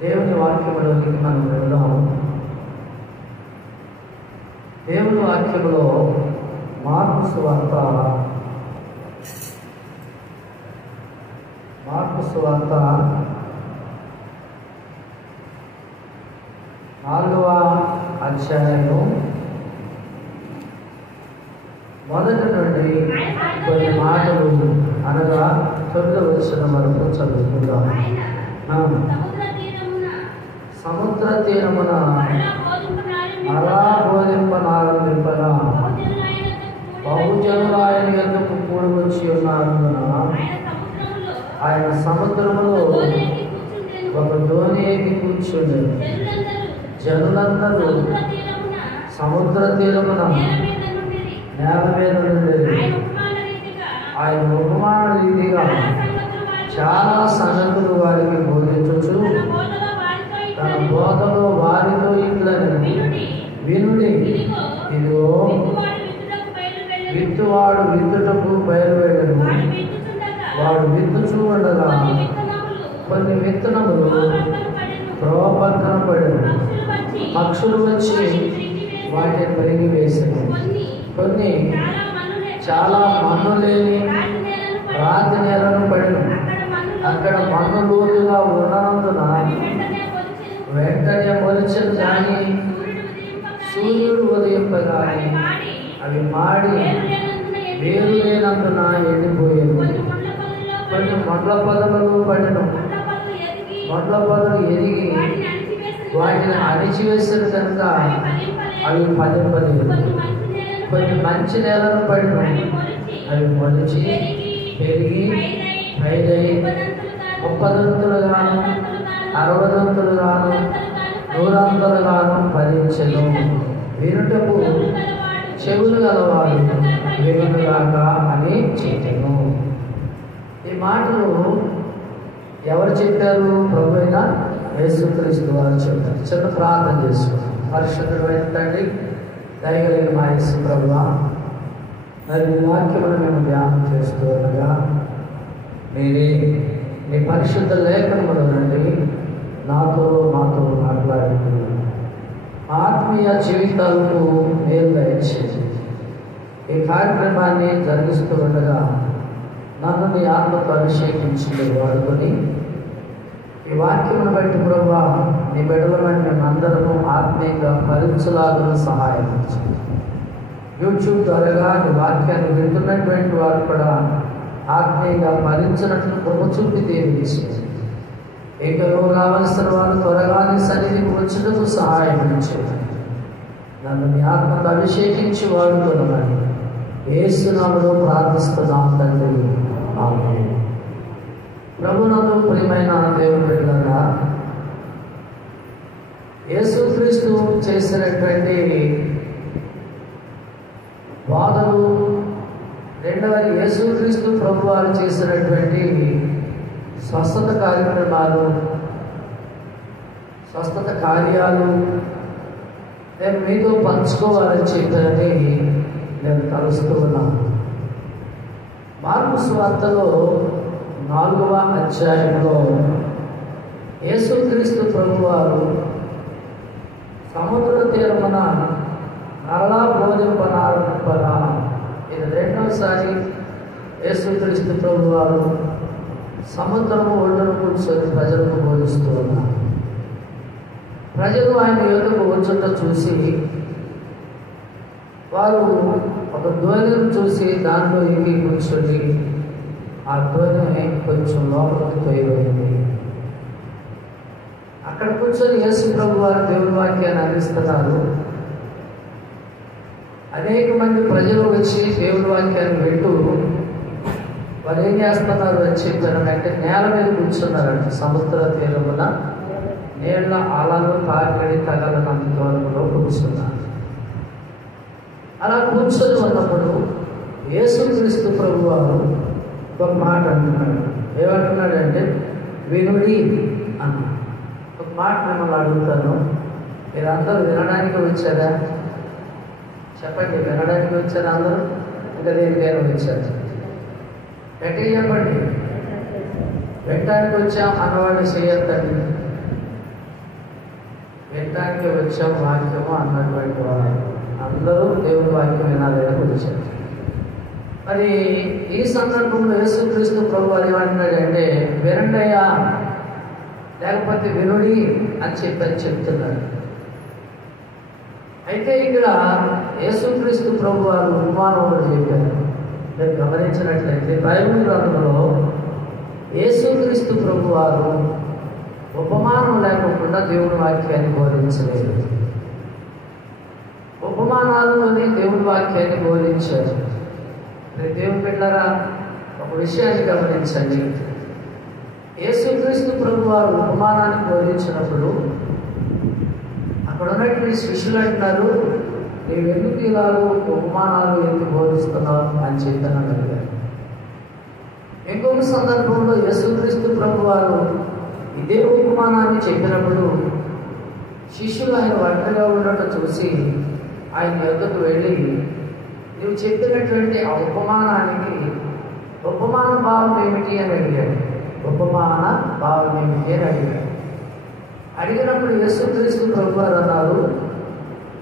దేవుని వాక్యములోనికి మనం వెళ్దాము. దేవుని వాక్యములో మార్కు సువార్త 4వ అధ్యాయము మొదటి నుండి కొన్ని మాటలు అనగా 9వ వచనం వరకు చదువుకుందాం. సముద్ర తీరమున అలా బోధింపనారంభింపగా బహుజనులు ఆయన యొద్దకు కూడి వచ్చి ఉన్నారన్న ఆయన సముద్రములో ఒక దోణి ఎక్కి కూర్చుండెను. జనులందరూ సముద్ర తీరమున నేల మీద నుండేది. ఆయన ఉపమాన రీతిగా చాలా సంగతులు వారికి బోధించు తన బోధలో వారితో ఇట్లని వినుడి, ఇదిగో విత్తువాడు విత్తుటకు బయలువెళ్ళను. వాడు విత్తుచూ ఉండగా కొన్ని విత్తనములు త్రోవ పక్కన పడెను. పక్షులు వచ్చి వాటిని పెరిగి వేసెను. కొన్ని చాలా మన్ను లేని రాతి నేలను పడెను. అక్కడ మన్ను లోతుగా ఉన్నందున వెంటనే మొలిచెను. కానీ సూర్యుడు ఉదయింపగానే అవి మాడి వేరు లేనందున ఎండిపోయేను. కొన్ని మొండ్ల పొదలు పడెను. మొండ్ల పొదలు ఎదిగి వాటిని అణిచివేసిన కనుక అవి ఫలింపలేదు. కొన్ని మంచి నేలను పడిన అవి మొలిచి పెరిగి పైదై 30 దంతులుగాను 60 దంతులుగాను 100 దంతులుగాను ఫలించెను. వినుటకు చెవులు గలవారు వినుగాక అని చెప్పెను. ఈ మాటలు ఎవరు చెప్పారు? ప్రభు అయిన యేసుక్రీస్తు వారు చెప్పారు. చిన్న ప్రార్థన చేసుకున్నాం. పరిశుద్ధుడైన తండ్రి, దయగలిగిన మా యేసు ప్రభువా, మరి ఈ వాక్యమును మేము ధ్యానం చేస్తూ ఉండగా మీరే నీ పరిశుద్ధ లేఖనముల నుండి మాతో మాట్లాడుతూ ఆత్మీయ జీవితాలకు మేలు దయచేసి ఈ కార్యక్రమాన్ని జరిగిస్తూ ఉండగా నన్ను నీ ఆత్మతో అభిషేకించి వాడుకొని ఈ వాక్యమును బట్టి ప్రభువా నీ బిడ్డలమైన మేమందరము ఆత్మీయంగా ఫలించలాగా సహాయం చేయండి. యూట్యూబ్ ద్వారా నీ వాక్యాన్ని వింటున్నటువంటి వారు కూడా ఆత్మీయంగా ఫలించినట్లు కృప చూపి దేవిస్తుంది. ఏకలో రావాల్సిన వారు త్వరగా నీ సన్నిధికి వచ్చుటకు సహాయం చేయండి. నన్ను నీ ఆత్మతో అభిషేకించి వాడుకున్నాను. యేసునామములో ప్రార్థిస్తున్నాం తండ్రి, ఆమేన్. ప్రభునందు ప్రియమైన దేవుని బిడ్డలారా, యేసుక్రీస్తు చేసినటువంటి బాధలు, రెండవది యేసుక్రీస్తు ప్రభు వారు చేసినటువంటి స్వస్థత కార్యక్రమాలు, స్వస్థత కార్యాలు నేను మీతో పంచుకోవాలని చెప్పని నేను తలుస్తూ ఉన్నాను. మార్కు సువార్తలో 4వ అధ్యాయంలో యేసుక్రీస్తు ప్రభు వారు సముద్ర తీరమున మరలా బోధింపనారంభింపగా, ఇది 2వసారి యేసుక్రీస్తు ప్రభు వారు సముద్రము ఒడ్డున కూర్చొని ప్రజలకు బోధిస్తూ ఉన్నారు. ప్రజలు ఆయన యొద్దకు వచ్చుట చూసి వారు ఒక దోణిని చూసి దాంట్లో ఎక్కి కూర్చొని ఆ దోణి కొంచెం లోపలికి తోయబడింది. అక్కడ కూర్చొని యేసు ప్రభు వారు దేవుని వాక్యాన్ని అందిస్తున్నారు. అనేక మంది ప్రజలు వచ్చి దేవుని వాక్యాన్ని వింటూ వారు ఏం చేస్తున్నారు అని చెప్పారంటే నేల మీద కూర్చున్నారంట. సముద్ర తీరమున నీళ్ల అలలు తాకిడి తగలనంత దూరంలో కూర్చున్నారు. అలా కూర్చొని ఉన్నప్పుడు యేసుక్రీస్తు ప్రభు వారు ఒక మాట అంటున్నాడు. ఏమంటున్నాడంటే వినుడి అన్నాడు. ఒక మాట మిమ్మల్ని అడుగుతాను, మీరందరూ వినడానికి వచ్చారా? చెప్పండి, వినడానికి వచ్చారా అందరూ? ఇంకా దేనికైనా వచ్చారు? గట్టిగా చెప్పండి. వినడానికి వచ్చాం అన్నవాళ్ళు చేయొద్దండి. వినడానికి వచ్చాం వాక్యము అన్నటువంటి వారు అందరూ దేవుని వాక్యం వినాలని వచ్చారు. మరి ఈ సందర్భంలో యేసుక్రీస్తు ప్రభు వారు ఏమంటున్నాడంటే వినండయ్యా లేకపోతే వినుడి అని చెప్తున్నారు. అయితే ఇక్కడ యేసుక్రీస్తు ప్రభు వారు ఉపమానం ఒకటి చెప్పారు. మీరు గమనించినట్లయితే బైబిల్ గ్రంథంలో యేసుక్రీస్తు ప్రభు వారు ఉపమానం లేకుండా దేవుని వాక్యాన్ని బోధించలేదు. ఉపమానాలతోనే దేవుని వాక్యాన్ని బోధించారు. దేవుని బిడ్డలారా, ఒక విషయాన్ని గమనించండి. యేసుక్రీస్తు ప్రభు వారు ఉపమానాన్ని బోధించినప్పుడు అక్కడ ఉన్నటువంటి శిష్యులు అంటున్నారు, నీవు ఎందుకు ఇలా ఉపమానాలు ఎందుకు బోధిస్తున్నావు అని చెప్పాను అడిగారు. ఇంకొక సందర్భంలో యేసుక్రీస్తు ప్రభు వారు ఇదే ఉపమానాన్ని చెప్పినప్పుడు శిష్యులు ఆయన ఒంటరిగా ఉండటం చూసి ఆయన యొద్దకు వెళ్ళి నువ్వు చెప్పినటువంటి ఆ ఉపమానానికి ఉపమాన భావం ఏమిటి అని అడిగాడు. ఉపమాన భావం ఏమిటి అని అడిగాడు. అడిగినప్పుడు యేసుక్రీస్తు ప్రభు వారు అన్నారు,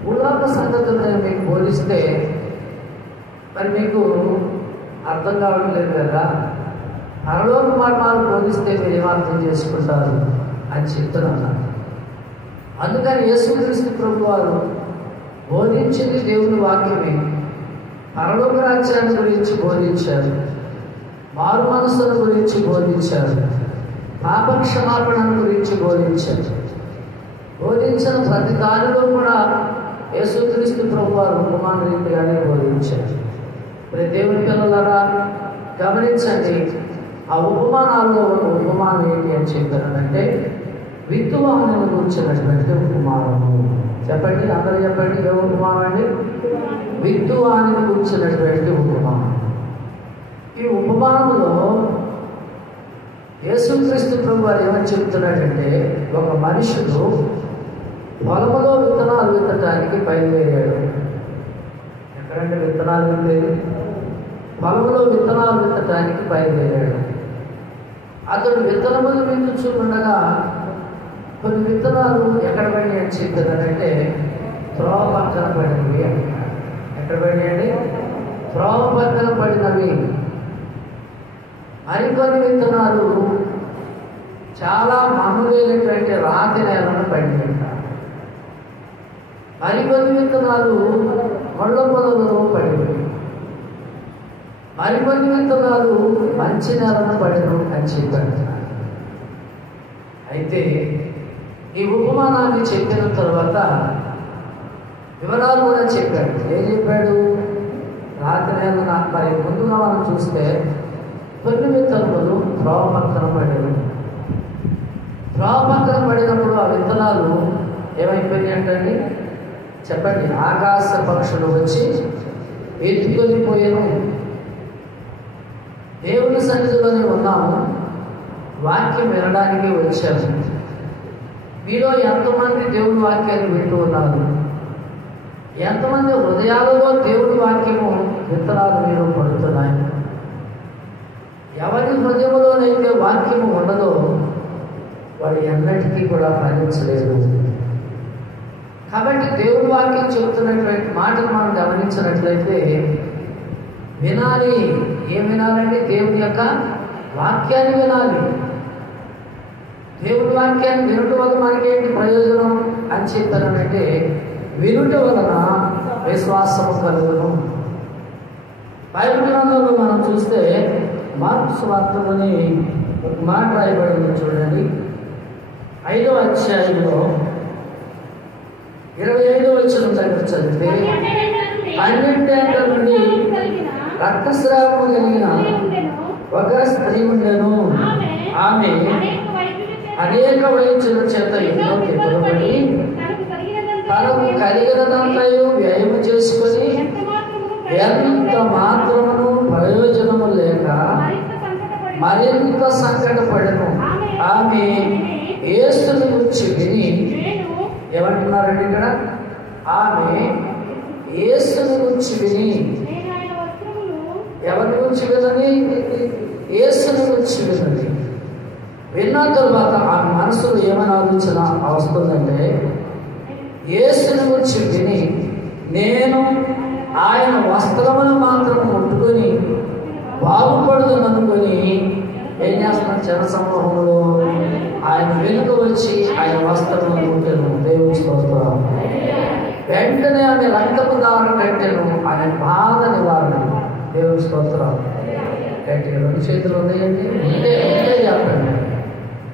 భూలోక సంగతులను మీకు బోధిస్తే మరి మీకు అర్థం కావడం లేదు కదా, పరలోక మర్మాలు బోధిస్తే మీరు ఏమర్థం చేసుకుంటారు అని చెప్తున్నారు. అందుకని యేసుక్రీస్తు ప్రభు వారు బోధించింది దేవుని వాక్యమే. పరలోక రాజ్యాన్ని గురించి బోధించారు, మారు మనసుల గురించి బోధించారు, పాప క్షమాపణ గురించి బోధించారు. బోధించిన ప్రతి దానిలో కూడా యేసుక్రీస్తు ప్రభు వారు ఉపమాన రీతిగానే బోధించారు. మరి దేవుని పిల్లలారా గమనించండి, ఆ ఉపమానాల్లో ఒక ఉపమానం ఏంటి అని చెప్పారంటే విత్తువాహనం గురించినటువంటి ఉపమానము. చెప్పండి, అందరూ చెప్పండి, ఏ ఉపమానం అండి? విత్తువాహనం గురించినటువంటి ఉపమానం. ఈ ఉపమానంలో యేసుక్రీస్తు ప్రభు వారు ఏమని చెప్తున్నాడంటే, ఒక మనుషుడు పొలంలో విత్తనాలు విత్తడానికి బయలుదేరాడు. ఎక్కడంటే విత్తనాలు విత్తేది? పొలంలో విత్తనాలు విత్తడానికి బయలుదేరాడు. అతడు విత్తనములు విత్తుచుండగా కొన్ని విత్తనాలు ఎక్కడ పడినాయి అని చెప్పారంటే త్రోవ పక్కన పడినవి అంటారు. ఎక్కడ పడినాయండి? త్రోవ పక్కన పడినవి. మరికొన్ని విత్తనాలు చాలా మామూలైనటువంటి రాతి నేలను పడినాయి. మరికొన్ని విత్తనాలు ముళ్ళ పొదలలో పడినవి. మరికొన్ని విత్తనాలు మంచి నేలను పడినవి అని చెప్పాడు. అయితే ఈ ఉపమానాన్ని చెప్పిన తర్వాత వివరాలు కూడా చెప్పాడు. ఏం చెప్పాడు? రాతి నేల మరి ముందుగా మనం చూస్తే కొన్ని విత్తనములు త్రోవ పక్కన పడేవి. త్రోవ పక్కన పడినప్పుడు ఆ విత్తనాలు ఏమైపోయినాయి అంటండి? చెప్పండి. ఆకాశ పక్షులు వచ్చి ఎత్తుకొని పోయాను. దేవుని సన్నిధిలోనే ఉన్నాము, వాక్యం వినడానికి వచ్చాము. మీలో ఎంతమంది దేవుని వాక్యాన్ని వింటూ ఉన్నారు? ఎంతమంది హృదయాలలో దేవుని వాక్యము విత్తనాలు మీరు పడుతున్నాయి? ఎవరి హృదయంలోనైతే వాక్యము ఉండదో వాడు ఎన్నటికీ కూడా ఫలించలేదు. కాబట్టి దేవుని వాక్యం చెబుతున్నటువంటి మాటలు మనం గమనించినట్లయితే వినాలి. ఏం వినాలంటే దేవుని యొక్క వాక్యాన్ని వినాలి. దేవుని వాక్యాన్ని వినటం వల్ల మనకేంటి ప్రయోజనం అని చెప్పారంటే వినుట వలన విశ్వాసము కలుగును. బైబిల్ గ్రంథంలో మనం చూస్తే మార్కు సువార్తలోని ఒక మాట రాయబడింది చూడండి. 5వ అధ్యాయంలో 25వ వచనం దగ్గర చదివితే 12 ఏళ్ల నుండి రక్తస్రావము కలిగిన ఒక స్త్రీ ఉండెను. ఆమె అనేక వైద్యుల చేత ఎన్నో తిప్పబడి తనకు కలిగినదంతయు వ్యయము చేసుకొని ఎంత మాత్రమును ప్రయోజనము లేక మరింత సంకటపడను. ఆమె యేసుని గురించి విని ఏమంటున్నారండి ఇక్కడ? ఆమె యేసుని గురించి విని, ఎవరి గురించి వినని? యేసుని గురించి వినని. విన్న తర్వాత ఆ మనసులో ఏమని ఆలోచన వస్తుందంటే యేసుని గురించి విని నేను ఆయన వస్త్రమును మాత్రం ముట్టుకొని బాగుపడదనుకొని ఏం చేస్తున్నాను? జనసమూహంలో ఆయన వెనుక వచ్చి ఆయన వస్త్రమును ముట్టాను. దేవుని స్తోత్రం. వెంటనే ఆమె రక్తపు దారం కట్టెను. ఆయన బాధ నివారణ. దేవుని స్తోత్రం. గట్టిగా 2 చేతులు ఉన్నాయండి. ఉంటే చెప్పండి,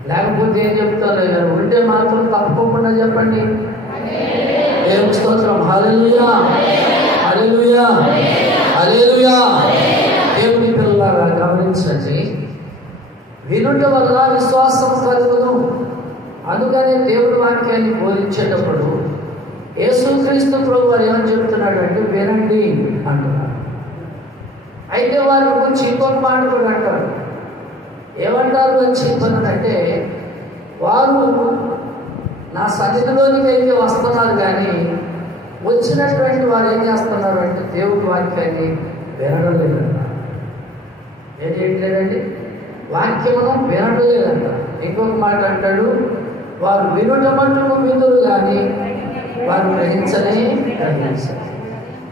లేకపోతే ఏం చెప్తారు? ఉంటే మాత్రం తప్పకుండా చెప్పండి. దేవుని స్తోత్రం. హల్లెలూయా, హల్లెలూయా, హల్లెలూయా. దేవుని పిల్లలారా గమనించండి. వినుట వల్ల విశ్వాసం కలుగును. అందుకనే దేవుడి వాక్యాన్ని బోధించేటప్పుడు యేసుక్రీస్తు ప్రభు వారు ఏమని చెప్తున్నాడు అంటే వినండి అంటున్నాడు. అయితే వారి గురించి ఇంకొక మాట కూడా అంటారు. ఏమంటారు అని చెప్పానంటే, వారు నా సన్నిధిలోనికి అయితే వస్తున్నారు, కానీ వచ్చినటువంటి వారు ఏం చేస్తున్నారు అంటే దేవుడి వాక్యాన్ని వినడం లేదంట. ఏం చేయట్లేదండి? వాక్యమును వినడం లేదంట. ఇంకొక మాట అంటాడు, వారు వినుట మట్టుకు వినురు కానీ వారు గ్రహించరు.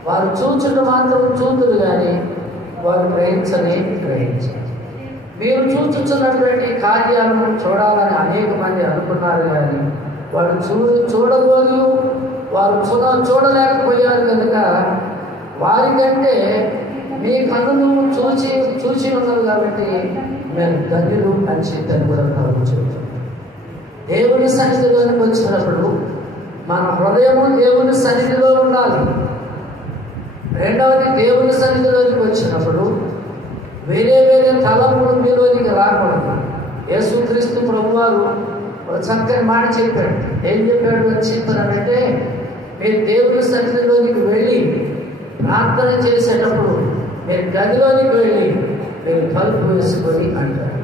వారు చూచుట మాత్రం చూతురు కానీ వారు గ్రహించరు. మీరు చూచుతున్నటువంటి కార్యాలను చూడాలని అనేక మంది అనుకున్నారు, కానీ వాళ్ళు చూడబోదు. వారు చూడలేకపోయారు కనుక వారికంటే మీ కన్నులు చూచి ఉన్నారు కాబట్టి మేము ధన్యులు అని చెప్పని కూడా చెబుతాం. దేవుని సన్నిధిలోనికి వచ్చినప్పుడు మన హృదయము దేవుని సన్నిధిలో ఉండాలి. రెండవది, దేవుని సన్నిధిలోనికి వచ్చినప్పుడు వేరే వేరే తలములు మీలోనికి రాకూడదు. యేసుక్రీస్తు ప్రభువారు ఒక చక్కని మాట చెప్పాడు. ఏం చెప్పాడు అని చెప్పారంటే, మీరు దేవుని సన్నిధిలోనికి వెళ్ళి ప్రార్థన చేసేటప్పుడు మీరు గదిలోనికి వెళ్ళి మీరు తలుపు వేసుకొని అంటారు.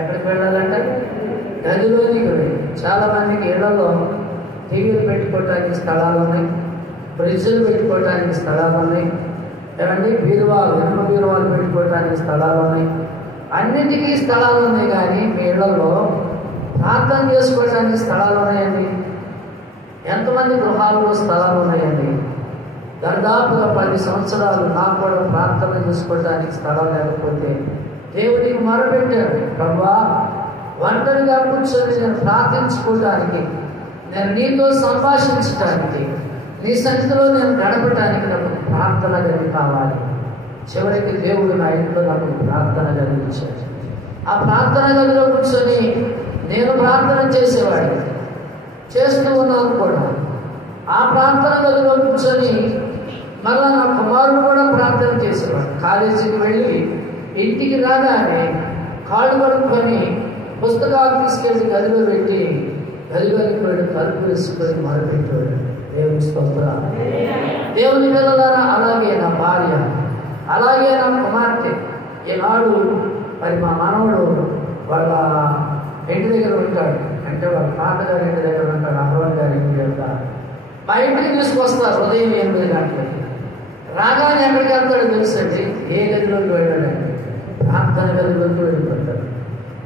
ఎక్కడికి వెళ్ళాలంటే గదిలోనికి వెళ్ళి. చాలా మందికి ఇళ్లలో టీవీలు పెట్టుకోవటానికి స్థలాలు ఉన్నాయి, ఫ్రిడ్జ్లు పెట్టుకోవటానికి స్థలాలు ఉన్నాయి, ఏమండి ఇనుప బీరువాలు పెట్టుకోవటానికి స్థలాలు ఉన్నాయి. అన్నిటికీ స్థలాలు ఉన్నాయి, కానీ మీ ఇళ్లలో ప్రార్థన చేసుకోవడానికి స్థలాలు ఉన్నాయండి? ఎంతమంది గృహాల్లో స్థలాలు ఉన్నాయండి? దాదాపుగా 10 సంవత్సరాలు నాకు కూడా ప్రార్థన చేసుకోవడానికి స్థలం లేకపోతే దేవుడికి మొరపెట్టాడు, ప్రభువా ఒంటరిగా కూర్చొని నేను ప్రార్థించుకోవడానికి, నేను నీతో సంభాషించడానికి, నీ సన్నిధిలో నేను గడపడానికి నాకు ప్రార్థన గది కావాలి. చివరికి దేవుడు నా ఇంట్లో నాకు ప్రార్థన గది ఇచ్చాడు. ఆ ప్రార్థన గదిలో కూర్చొని నేను ప్రార్థన చేసేవాడిని, చేస్తూ ఉన్నాను కూడా. ఆ ప్రార్థన గదిలో కూర్చొని మళ్ళా నా కుమారుడు కూడా ప్రార్థన చేసేవాడు. కాలేజీకి వెళ్ళి ఇంటికి రాగానే కాళ్ళు కడుక్కొని పుస్తకాలు తీసుకెళ్ళి గదిలో పెట్టి గదిలోకి వెళ్ళి తలుపు వేసుకొని మొదలుపెట్టాడు. దేవుని స్తోత్రం. దేవుని పిల్లలారా, అలాగే నా భార్య, అలాగే నా కుమార్తె. ఈనాడు మరి మా మనవడు వాళ్ళ ఇంటి దగ్గర ఉంటాడు, అంటే వాళ్ళ తాతగారి ఇంటి దగ్గర ఉంటాడు, అమ్మవారి గారి ఇంటి దగ్గర. మా ఇంటికి తీసుకొస్తారు ఉదయం 8 గంటలకి. రాగానే ఎక్కడికి వెళ్తాడో తెలుసండి? ఏ గదిలోకి వెళ్ళాడండి? ప్రార్థన గదిలోకి వెళ్ళిపోతాడు.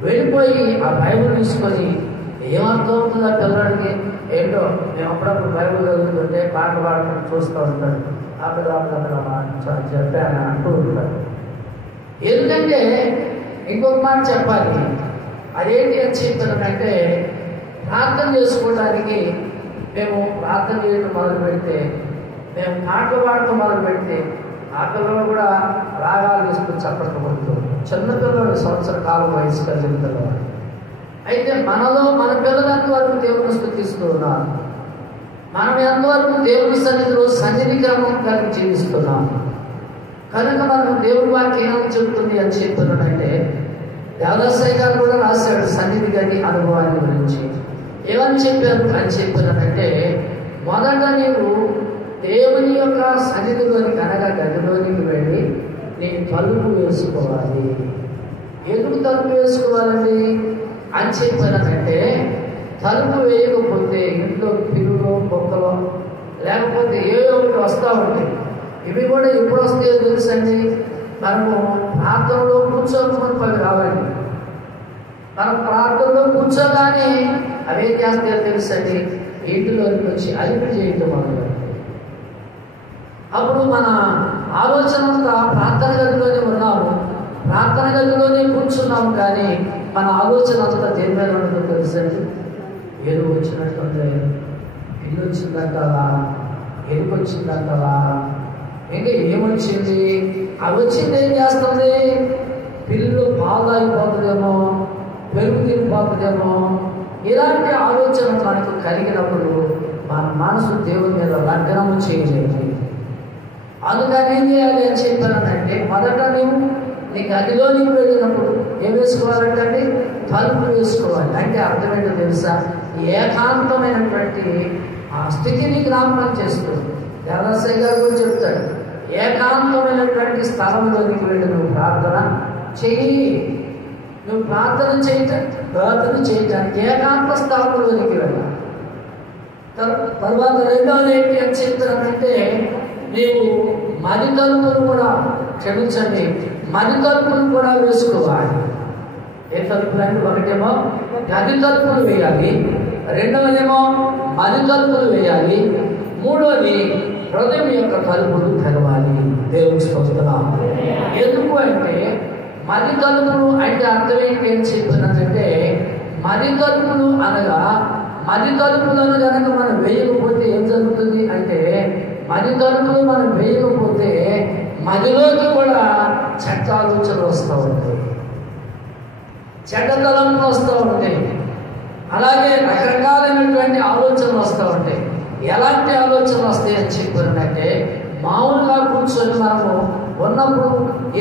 వెళ్ళిపోయి ఆ బైబిల్ తీసుకొని ఏమర్థం అవుతుంది ఆ పిల్లడికి ఏంటో. మేము అప్పుడప్పుడు బైబిల్ చదువుతుంటే పాట పాడుకుంటూ చూస్తూ ఉంటాడు. అక్కడ చెప్పాను అంటూ ఉంటాడు. ఎందుకంటే ఇంకొక మాట చెప్పాలి. అదేంటి అని చెప్పానంటే, ప్రార్థన చేసుకోవడానికి మేము ప్రార్థన చేయడం మొదలు పెడితే, మేము పాటలు పాడుతూ మొదలు పెడితే ఆ పిల్లలు కూడా రాగాలు తీసుకుని చప్పట్లు కొడుతుంది. చిన్నపిల్లలు సంవత్సర కాలం వయసు కలిగిన పిల్లవాడు. అయితే మనలో మన పిల్లలు ఎంతవరకు దేవుని స్తుతిస్తూ ఉన్నారు, మనం ఎంతవరకు దేవుని సన్నిధిలో సన్నిధి క్రమం కలిగి జీవిస్తున్నాం. కనుక మనం దేవుడి వాక్యం ఏమని చెప్తుంది అని చెప్పానంటే, దేవదాసయ్య గారు కూడా రాశాడు సన్నిధి గది అనుభవాన్ని గురించి. ఏమని చెప్పారు అని చెప్పానంటే, మొదట నీవు దేవుని యొక్క సన్నిధిలోనికి అనగా గదిలోనికి వెళ్ళి నీ తలుపు వేసుకోవాలి. ఎందుకు తలుపు వేసుకోవాలండి అని చెప్పానంటే, తలుపు వేయకపోతే ఇంట్లో పిల్లులు కుక్కలు లేకపోతే ఏదో ఒకటి వస్తూ ఉంటాయి. ఇవి కూడా ఎప్పుడు వస్తాయో తెలుసండి? మనము ప్రార్థనలో కూర్చోకపోతే అవి రావండి. మనం ప్రార్థనలో కూర్చోగానే అవేం చేస్తాయో తెలుసండి? ఇంటిలోకి వచ్చి అలిపి చేయటం మొదలు. అప్పుడు మన ఆలోచన అంతా ప్రార్థన గదిలోనే ఉన్నాము, ప్రార్థన గదిలోనే కూర్చున్నాము, కానీ మన ఆలోచన అంతా దేని మీద ఉండదో తెలుసండి. ఏదో వచ్చినట్టుంది, ఇల్లు వచ్చిందంటావా, ఎరుపు వచ్చిందంటావా, ఇంకా ఏమొచ్చింది, అవి వచ్చింది ఏం చేస్తుంది, పిల్లు పాలు అయిపోతుందేమో, పెరుగు తిరిగిపోతుందేమో, ఇలాంటి ఆలోచన మనకు కలిగినప్పుడు మన మనసు దేవుని మీద లగ్నము చేయలేదు. అందుకని ఏం చేయాలి అని చెప్పానంటే, మొదట నీ గదిలోనికి వెళ్ళినప్పుడు ఏం వేసుకోవాలంటే తలుపు వేసుకోవాలి. అంటే అర్థమేంటో తెలుసా, ఏకాంతమైనటువంటి ఆ స్థితిని జ్ఞాపకం చేస్తుంది. దేవదాసయ్య గారు కూడా చెప్తాడు, ఏకాంతమైనటువంటి స్థలంలోనికి వెళ్ళి నువ్వు ప్రార్థన చెయ్యి. నువ్వు ప్రార్థన చేయటానికి ఏకాంత స్థలంలోనికి వెళ్ళాలి. తర్వాత రెండవది ఏంటి అని చెప్తానంటే, నీవు మది తలుపులు కూడా క్షమించండి, మది తలుపులు కూడా వేసుకోవాలి. ఏ తలుపులు అంటే, ఒకటేమో గది తలుపులు వేయాలి, రెండవదేమో మది తలుపులు వేయాలి, మూడోది హృదయం యొక్క తలుపులు తెరవాలి. దేవుని స్తోత్రం. ఎందుకు అంటే మది తలుపులు అంటే అర్థం ఏంటి అని చెప్పినట్టే, మది తలుపులు అనగా మది తలుపులను కనుక మనం వేయకపోతే ఏం జరుగుతుంది అంటే, మది తలుపులు మనం వేయకపోతే మదిలోకి కూడా చెడ్డ ఆలోచనలు వస్తూ ఉంటాయి, చెడ్డ తలంపులు వస్తూ ఉంటాయి, అలాగే రకరకాలైనటువంటి ఆలోచనలు వస్తూ ఉంటాయి. ఎలాంటి ఆలోచనలు వస్తాయి అని చెప్పారంటే, మామూలుగా కూర్చొని మనము ఉన్నప్పుడు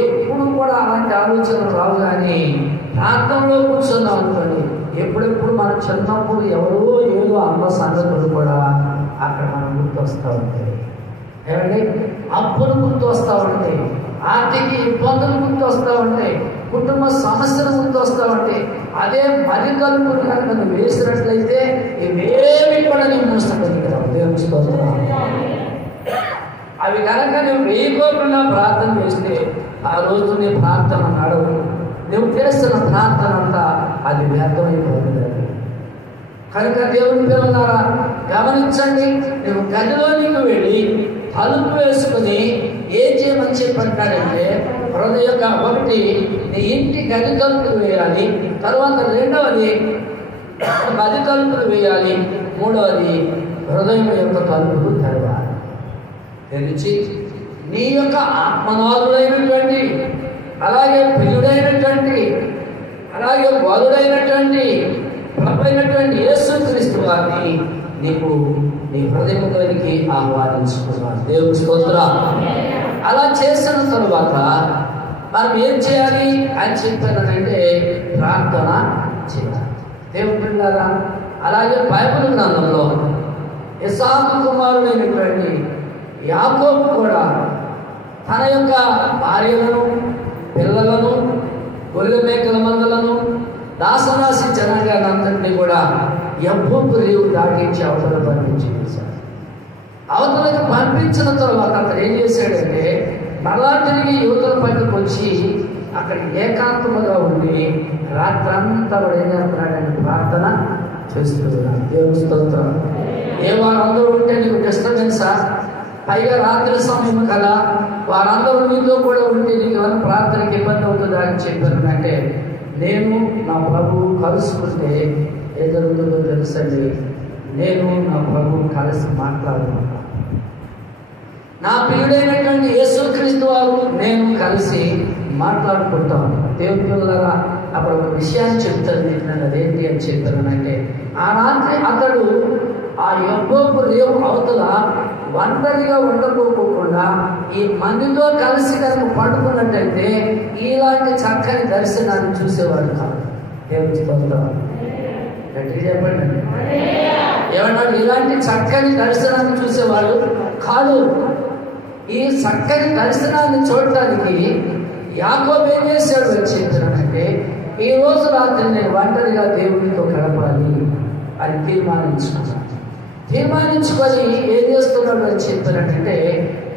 ఎప్పుడు కూడా అలాంటి ఆలోచనలు రావు, కానీ ప్రాంతంలో కూర్చున్నాం అనుకోండి, ఎప్పుడెప్పుడు మనం చిన్నప్పుడు ఎవరో ఏదో అమ్మ సంగతులు కూడా అక్కడ మనం గుర్తు వస్తూ ఉంటాయి. ఏమండి, అప్పులు గుర్తు వస్తూ ఉంటాయి, ఆర్థిక ఇబ్బందులు గుర్తు వస్తూ ఉంటాయి, కుటుంబ సమస్యలు గుర్తు వస్తూ ఉంటాయి. అదే మది తలుపులు కనుక నువ్వు వేసినట్లయితే ఇవేమి కూడా నేను మోసపోతున్నావు. దేవుని స్తోత్రం. అవి కనుక నువ్వు వేయకోకుండా ప్రార్థన చేస్తే ఆ రోజు నీ ప్రార్థన నడవు, నువ్వు చేస్తున్న ప్రార్థన అంతా అది వ్యర్థమైపోతుంది. కనుక దేవుని పిల్లలారా గమనించండి, నువ్వు గదిలోనికి వెళ్ళి తలుపు వేసుకుని ఏం చేయమని చెప్పంటాడంటే, హృదయంగా ఒకటి నీ ఇంటి గది తలుపులు వేయాలి, తర్వాత రెండవది మది తలుపులు వేయాలి, మూడవది హృదయం యొక్క తలుపులు తెరవాలి. తెరిచి నీ యొక్క ఆత్మనాథుడైనటువంటి, అలాగే ప్రియుడైనటువంటి, అలాగే వరుడైనటువంటి ప్రభువైనటువంటి యేసుక్రీస్తు వారిని నీకు నీ హృదయంలోనికి ఆహ్వానించుకున్నాను. దేవుని స్తోత్రం. అలా చేసిన తరువాత మనం ఏం చేయాలి అని చెప్పానంటే, ప్రార్థన చేయాలి. దేవుని పిల్లలారా, అలాగే బైబిల్ గ్రంథంలో ఇస్సాకు కుమారుడైనటువంటి యాకోబు కూడా తన యొక్క భార్యలను, పిల్లలను, గొర్రె మేకల మందలను, దాసదాసి జనాంగానంతటినీ కూడా యబ్బోకు రేవు దాటించి అవతల పంపించి వేశాడు. అవతలకు పంపించిన తర్వాత అతను ఏం చేశాడంటే, మరలా తిరిగి యువతల పక్కకు వచ్చి అక్కడ ఏకాంతముగా ఉండి రాత్రంతా కూడా ఏం చేస్తున్నాడంటే ప్రార్థన చేస్తున్నాడు. దేవుని స్తోత్రం. ఏ వారందరూ ఉంటే నీకు డిస్టర్బెన్సా? పైగా రాత్రి సమయం కదా, వారందరూ నీతో కూడా ఉంటే నీకు ఏమైనా ప్రార్థనకి ఇబ్బంది అవుతుందా అని చెప్పానంటే, నేను నా ప్రభువు కలుసుకుంటే ఏ జరుగుతుందో తెలుసండి, నేను నా ప్రభువు కలిసి మాట్లాడుకుంటాను. నా ప్రియుడైనటువంటి యేసుక్రీస్తు వారు నేను కలిసి మాట్లాడుకుంటాను. దేవుని పిల్లలారా, అప్పుడు ఒక విషయాన్ని చెప్తాను నేను, అదేంటి అని చెప్పానంటే, ఆ రాత్రి అతడు ఆ యబ్బోకు రేవు అవతల ఒంటరిగా ఉండకపోకుండా ఈ మందితో కలిసి కనుక పడుకున్నట్టయితే ఇలాంటి చక్కని దర్శనాన్ని చూసేవాడు కాదు. దేవుని స్తోత్రం. గట్టిగా చెప్పండి. ఏమన్నాడు? ఇలాంటి చక్కని దర్శనాన్ని చూసేవాడు కాదు. ఈ చక్కని దర్శనాన్ని చూడటానికి యాకోబు ఏం చేశాడు అని చెప్పానంటే, ఈ రోజు రాత్రి నేను ఒంటరిగా దేవునితో గడపాలి అని తీర్మానించుకొని ఏం చేస్తున్నాడు అని చెప్పారంటే,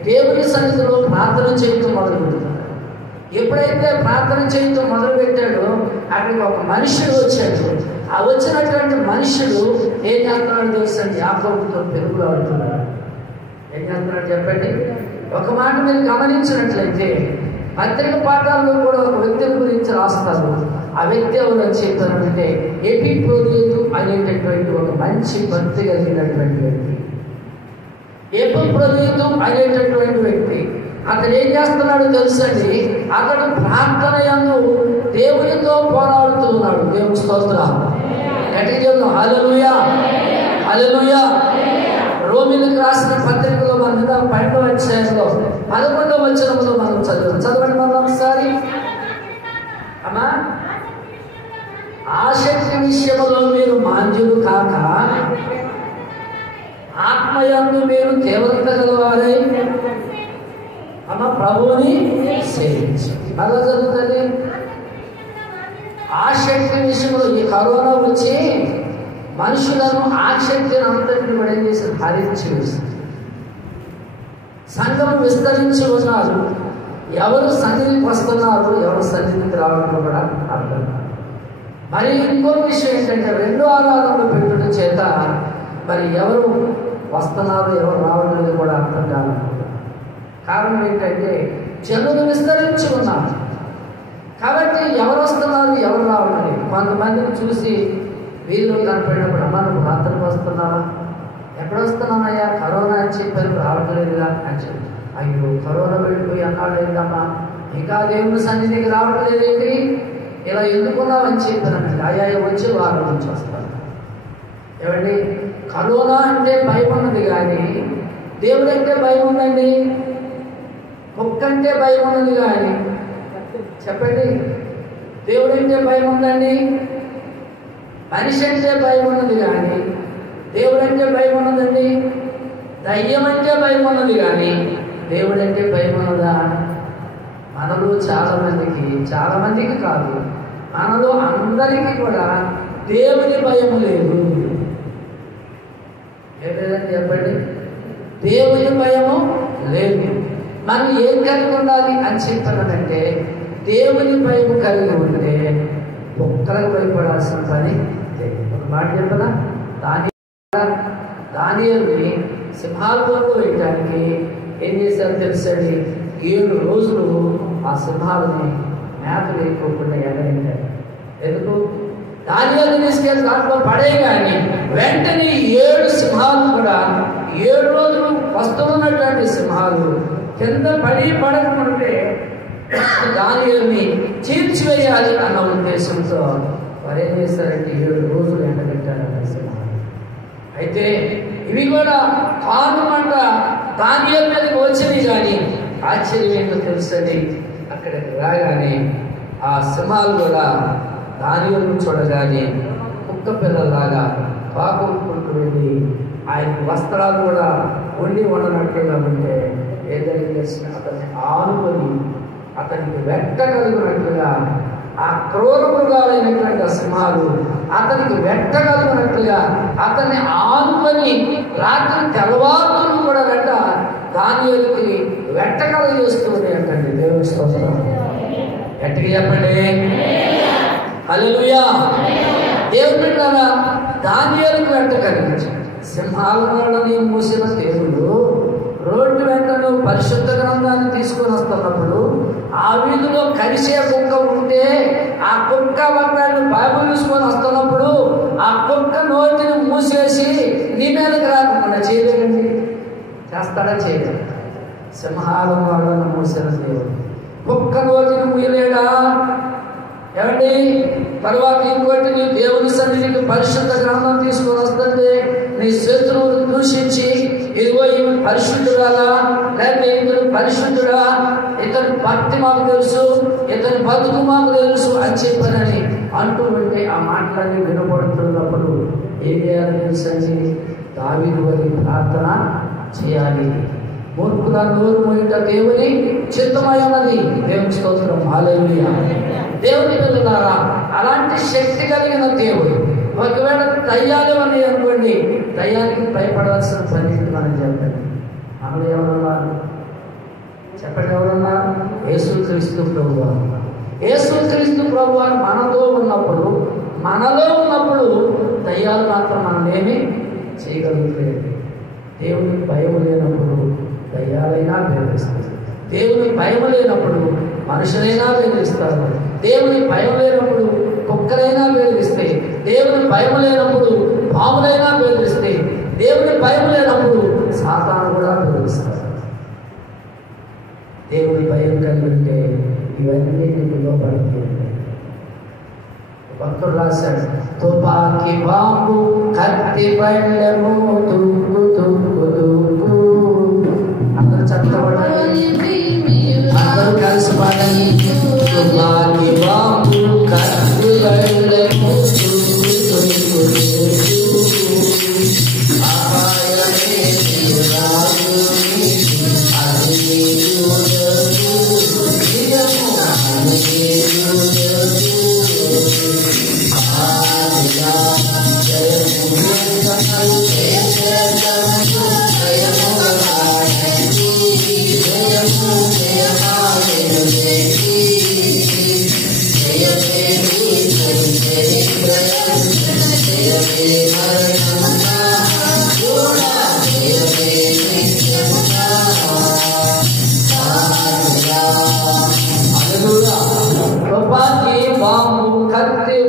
దేవుని సన్నిధిలో ప్రార్థన చేయటం మొదలుపెట్టాడు. ఎప్పుడైతే ప్రార్థన చేయటం మొదలుపెట్టాడో అక్కడికి ఒక మనుషుడు వచ్చాడు. ఆ వచ్చినటువంటి మనుషుడు ఏం చేస్తున్నాడు తెలుసండి? యాకోబుతో పెరుగులు ఆడుతున్నాడు. ఏం చేస్తున్నాడు చెప్పండి? ఒక మాట మీరు గమనించినట్లయితే పత్రిక పాఠాల్లో కూడా ఒక వ్యక్తి గురించి రాస్తారు. ఆ వ్యక్తి ఎవరు అని చెప్పారంటే ఎపిఫ్రోదితు అనేటటువంటి ఒక మంచి భక్తి కలిగినటువంటి వ్యక్తి. ఎపిఫ్రోదితు అనేటటువంటి వ్యక్తి అతను ఏం చేస్తున్నాడో తెలుసండి? అతడు ప్రార్థన యందు దేవునితో పోరాడుతూ ఉన్నాడు. దేవుని స్తోత్రం. గట్టిగా హల్లెలూయా, హల్లెలూయా. రోమీలకు రాసిన పత్రికలో మన 12వ అధ్యాయంలో 11వ వచనంలో మనం చదవండి మనం ఒకసారి. అమ్మా, ఆసక్తి విషయంలో మీరు మాంద్యులు కాక ఆత్మయందు మీరు తీవ్రత గలవారై అమ్మ ప్రభువుని సేవించు. అలా జరుగుతుంది. ఆసక్తి విషయంలో ఈ కరోనా వచ్చి మనుషులను ఆసక్తిని అంతటిని కూడా ఏం చేసి హరించి వేస్తుంది. సంఘం విస్తరించి ఉన్నారు. ఎవరు సన్నిధికి వస్తున్నారు, ఎవరు సన్నిధికి రావడం కూడా అర్థం కాదు. మరి ఇంకో విషయం ఏంటంటే రెండు ఆరాధనలు పెట్టడం చేత మరి ఎవరు వస్తున్నారు, ఎవరు రావడం కూడా అర్థం కాదు. కారణం ఏంటంటే జనులు విస్తరించి ఉన్నారు కాబట్టి ఎవరు వస్తున్నారు, ఎవరు రావడం. కొంతమందిని చూసి వీళ్ళు కనపడినప్పుడు అమ్మ నువ్వు రాత్రికి వస్తున్నావా? ఎక్కడ వస్తున్నామయ్యా? కరోనా అని చెప్పారు, రావట్లేదుగా అని చెప్పి. అయ్యో కరోనా వెళ్ళిపోయి అన్నాడు ఏంటమ్మా, ఇంకా దేవుని సన్నిధికి రావట్లేదేంటి, ఇలా ఎందుకున్నావని చెప్పానండి. అయ్యా వచ్చి వారి నుంచి వస్తారు. ఏమండి, కరోనా అంటే భయం ఉన్నది కానీ దేవుడు అంటే భయం ఉందండి. కుక్క అంటే భయం ఉన్నది కానీ చెప్పండి, దేవుడు అంటే భయం ఉందండి. మనిషి అంటే భయం ఉన్నది కానీ దేవుడు అంటే భయం ఉన్నదండి. దయ్యం అంటే భయం ఉన్నది కానీ దేవుడు అంటే భయం ఉన్నదా? మనలో చాలా మందికి కాదు, మనలో అందరికీ కూడా దేవుని భయం లేదు. ఏం లేదండి చెప్పండి, దేవుని భయము లేదు. మనం ఏం కలిగి ఉండాలి అని చెప్పానంటే దేవుని భయం కలిగి ఉంటే ఒక్కరికి భయపడాల్సిన పని. ఒక మాట చెప్పదా, దానియేలుని సింహాలతో వేయటానికి ఏం చేశారు తెలుసండి? 7 రోజులు ఆ సింహాలని మేత లేకోకుండా ఎగరించారు. ఎందుకు? దానియేలుని తీసుకెళ్ళి దాంట్లో పడేయగాని వెంటనే 7 సింహాలు కూడా 7 రోజులు వస్తున్నటువంటి సింహాలు కింద పడకముందే దానియేలుని చీల్చివేయాలి అన్న ఉద్దేశంతో వారు ఏం చేస్తారంటే 7 రోజులు ఎండబెట్టారు సింహాలు. అయితే ఇవి కూడా కానుమంట దానియేలు మీదకి వచ్చినాయి కానీ ఆశ్చర్యం ఏంటో తెలుసండి, అక్కడికి రాగానే ఆ సింహాలు కూడా దానియేలును చూడగానే కుక్క పిల్లలాగా పాకుంటూ వెళ్ళి ఆయన వస్త్రాలు కూడా వండి ఉండనట్టుగా ఉంటే ఏదైనా అతన్ని ఆనుకొని అతనికి వెట్టగలిగినట్లుగా ఆ క్రూర మృగాలైనటువంటి సింహాలు అతనికి వెట్టగలిగినట్లుగా అతన్ని ఆనుకొని రాత్రి తెల్లవారులు కూడా దానియేలుకి వెట్టగలిగేస్తుంది అంటండి. దేవుని స్తోత్రం. గట్టిగా చెప్పండి హల్లెలూయా. దేవుని బిడ్డలారా, దానియేలుకు వెంట కలిగించాడు. సింహాలని మూసిన దేవుడు రోడ్డు వెంట నువ్వు పరిశుద్ధ గ్రంథాన్ని తీసుకొని వస్తున్నప్పుడు ఆ వీధిలో కలిసే కుక్క ఉంటే ఆ కుక్క వంటను బైబిల్ తీసుకొని వస్తున్నప్పుడు ఆ కుక్క నోటిని మూసేసి నీ మీదకి రాకుండా చేయలేదండి. చేస్తాడా? చేయలేదు. సింహాలను వాళ్ళను మూసిన దేవుడు కుక్క నోటిని మూయలేడా? ఏమండి, తర్వాత ఇంకోటి నీ దేవుని సన్నిధికి పరిశుద్ధ గ్రంథం తీసుకొని వస్తుంది. నీ శత్రువును దూషించి ఇదిగో ఈమె పరిశుద్ధురాలా లేకపోతే ఇతను పరిశుద్ధుడా, ఇతని భక్తి మాకు తెలుసు, ఇతని బతుకు మాకు తెలుసు అని చెప్పానని అంటూ ఉంటే ఆ మాటలన్నీ వినపడుతున్నప్పుడు ఏం చేయాలి తెలుసండి? దావీదు వలె ప్రార్థన చేయాలి. మూర్ఖుల నోరు మూయట దేవుని చిత్తమై ఉన్నది. దేవుని స్తోత్రం. హల్లెలూయా. దేవుని పిల్లలారా, అలాంటి శక్తి కలిగిన దేవుడు ఒకవేళ దయ్యాలు అని అనుకోండి, దయ్యానికి భయపడాల్సిన పని మనం చెప్పండి. మనలో ఎవరున్నారు చెప్పండి? ఎవరున్నారు? యేసుక్రీస్తు ప్రభువారు. యేసుక్రీస్తు ప్రభువారు మనలో ఉన్నప్పుడు దయ్యాలు మాత్రం మనం ఏమి చేయగలుగుతాయి. దేవునికి భయం లేనప్పుడు దయ్యాలైనా బెదిరిస్తారు. దేవునికి భయం లేనప్పుడు మనుషులైనా బెదిరిస్తారు. దేవునికి భయం లేనప్పుడు కుక్కలైనా బెదిరిస్తాయి. దేవునికి భయం లేనప్పుడు పాములైనా బెదిరిస్తాయి. దేవునికి భయం లేనప్పుడు సాతాను కూడా బెదిరిస్తారు. దేవుని భయం కలిగి ఉంటే ఇవన్నీ నీకు లోపడుతుంది. భక్తుడు రాశాడు, తుపాకి బాంబు కత్తి బళ్ళెము తుక్కు తుక్కు తుక్కు. అందరూ చక్కబడాలి, అందరూ కలిసి పాడాలి. తుపాకి బాంబు కత్తి బళ్ళెము తుక్కు తుక్కు తుక్కు. అపాయమే రాదు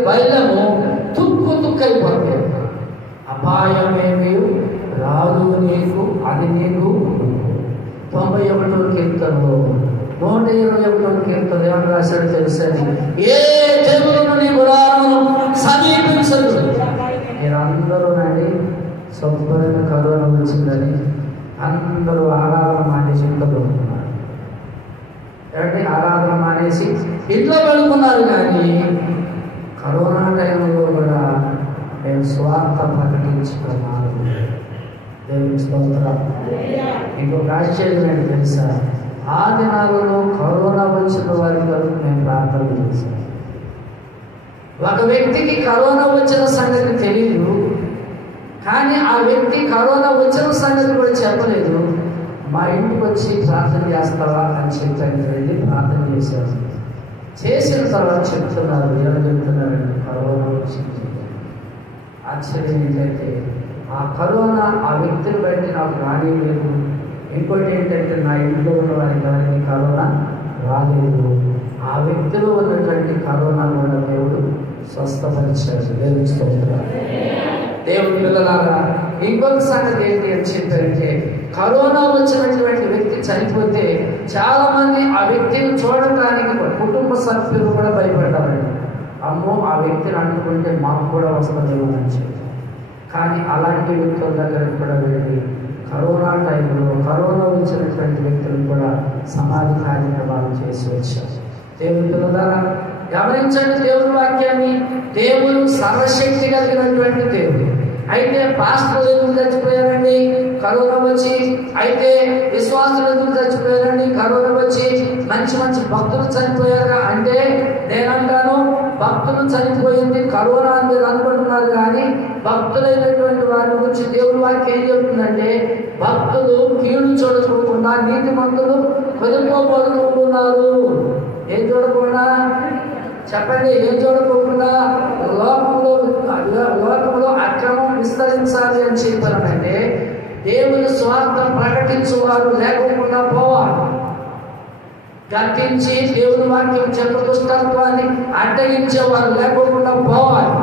బయలము తుక్కు తుక్కైపోతే అపాయమేమి రాదు నీకు, అది నీకు. 91వ కీర్తనలో 121వ కీర్తన ఏమని రాశాడు తెలుసని, ఏ తెగులును నీ గుడారమును సమీపించదు. మీరందరూ నండి శుభ్రమైన కరోనా వచ్చిందని అందరూ ఆరాధన మానేసి ఇంట్లో పడుకున్నారు. ఏమంటే ఆరాధన మానేసి ఇంట్లో పడుకున్నారు. కానీ కరోనా టైంలో కూడా మేము స్వార్థ ప్రకటించుకున్నాము. దేవుని స్తోత్రం. ఇంకొక ఆశ్చర్యం ఏంటి తెలుసా, ఆ దినాలలో కరోనా వచ్చిన వారి కొరకు మేము ప్రార్థన చేశాం. ఒక వ్యక్తికి కరోనా వచ్చిన సంగతి తెలియదు, కానీ ఆ వ్యక్తి కరోనా వచ్చిన సంగతి కూడా చెప్పలేదు. మా ఇంటికి వచ్చి ప్రార్థన చేస్తావా అని చెప్పాను. వెళ్ళి ప్రార్థన చేశాను. చేసిన తర్వాత చెప్తున్నారు, ఎలా చెప్తున్నారంటే కరోనా వచ్చింది. ఆశ్చర్యం ఏంటంటే ఆ కరోనా ఆ వ్యక్తిని బట్టి నాకు రాలేదు. ఇంకోటి ఏంటంటే నా ఇంట్లో ఉన్న వారికి ఎవరికి కరోనా రాలేదు. ఆ వ్యక్తిలో ఉన్నటువంటి కరోనా కూడా దేవుడు స్వస్థపరిచాడు. దేవుని స్తోత్రం. దేవుని పిల్లలారా, ఇంకొక సంగతి ఏంటి అని చెప్పారంటే కరోనా వచ్చినటువంటి వ్యక్తి చనిపోతే చాలా మంది ఆ వ్యక్తిని చూడటానికి కుటుంబ సభ్యులు కూడా భయపడ్డారండి. అమ్మో ఆ వ్యక్తిని అంటుకుంటే మాకు కూడా వస్తుందేమో అని చెప్పి. కానీ అలాంటి వ్యక్తుల దగ్గరకు కూడా వెళ్ళి కరోనా టైంలో కరోనా వచ్చినటువంటి వ్యక్తులను కూడా సమాధి కార్యక్రమాలు చేసి వచ్చారు. దేవుని పిల్లలారా, గమనించండి దేవుని వాక్యాన్ని. దేవుడు సర్వశక్తి కలిగినటువంటి దేవుడు. అయితే పాస్టర్లు ఎందుకు చచ్చిపోయారండి కరోనా వచ్చి? అయితే విశ్వాసులు ఎందుకు చచ్చిపోయారండి కరోనా వచ్చి? మంచి మంచి భక్తులు చనిపోయారా అంటే నేనంటాను, భక్తులు చనిపోయింది కరోనా అని మీరు అనుకుంటున్నారు. కానీ భక్తులైనటువంటి వారి గురించి దేవుని వాక్యం ఏం చెప్తుందంటే, భక్తులు కీడు చూడకుండా నీతిమంతులు కొనుక్కోబడుతున్నారు. ఏం చూడకుండా చెప్పండి, ఏం చూడకుండా లోకంలో అక్రమం విస్తరించాలి అని చెప్పారంటే దేవుని స్వార్థం ప్రకటించువారు లేకుండా పోవాలి. గర్తించి దేవుని వాక్యం చెప్ప దుష్టత్వాన్ని అడ్డగించేవారు లేకుండా పోవాలి.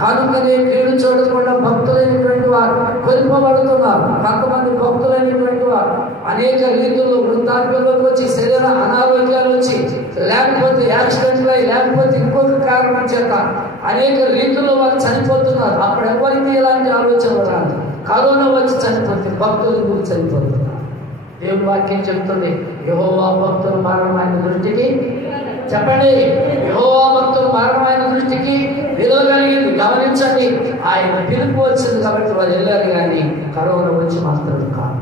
కనుకనే కీడు చూడకుండా భక్తులైనటువంటి వారు కొలిపబడుతున్నారు. కొంతమంది భక్తులైనటువంటి వారు అనేక రీతుల్లో వృద్ధాప్యంలోకి వచ్చి శరీర అనారోగ్యాలు వచ్చి, లేకపోతే యాక్సిడెంట్లు అయి, లేకపోతే ఇంకొక కారణం చేత అనేక రీతుల్లో వాళ్ళు చనిపోతున్నారు. అప్పుడు ఎవరికి ఇలాంటి ఆలోచన రాదు. కరోనా వచ్చి చనిపోతే భక్తులు ఎందుకు చనిపోతున్నారు? దేవుని వాక్యం చెప్తుంది, యెహోవా భక్తుల మరణమైన దృష్టికి, చెప్పండి, యెహోవా భక్తుల మరణమైన దృష్టికి విలువ కలిగింది. గమనించండి, ఆయన పిలుపు వచ్చింది కాబట్టి వాళ్ళు వెళ్ళారు. కానీ కరోనా వచ్చి మాత్రం కాదు.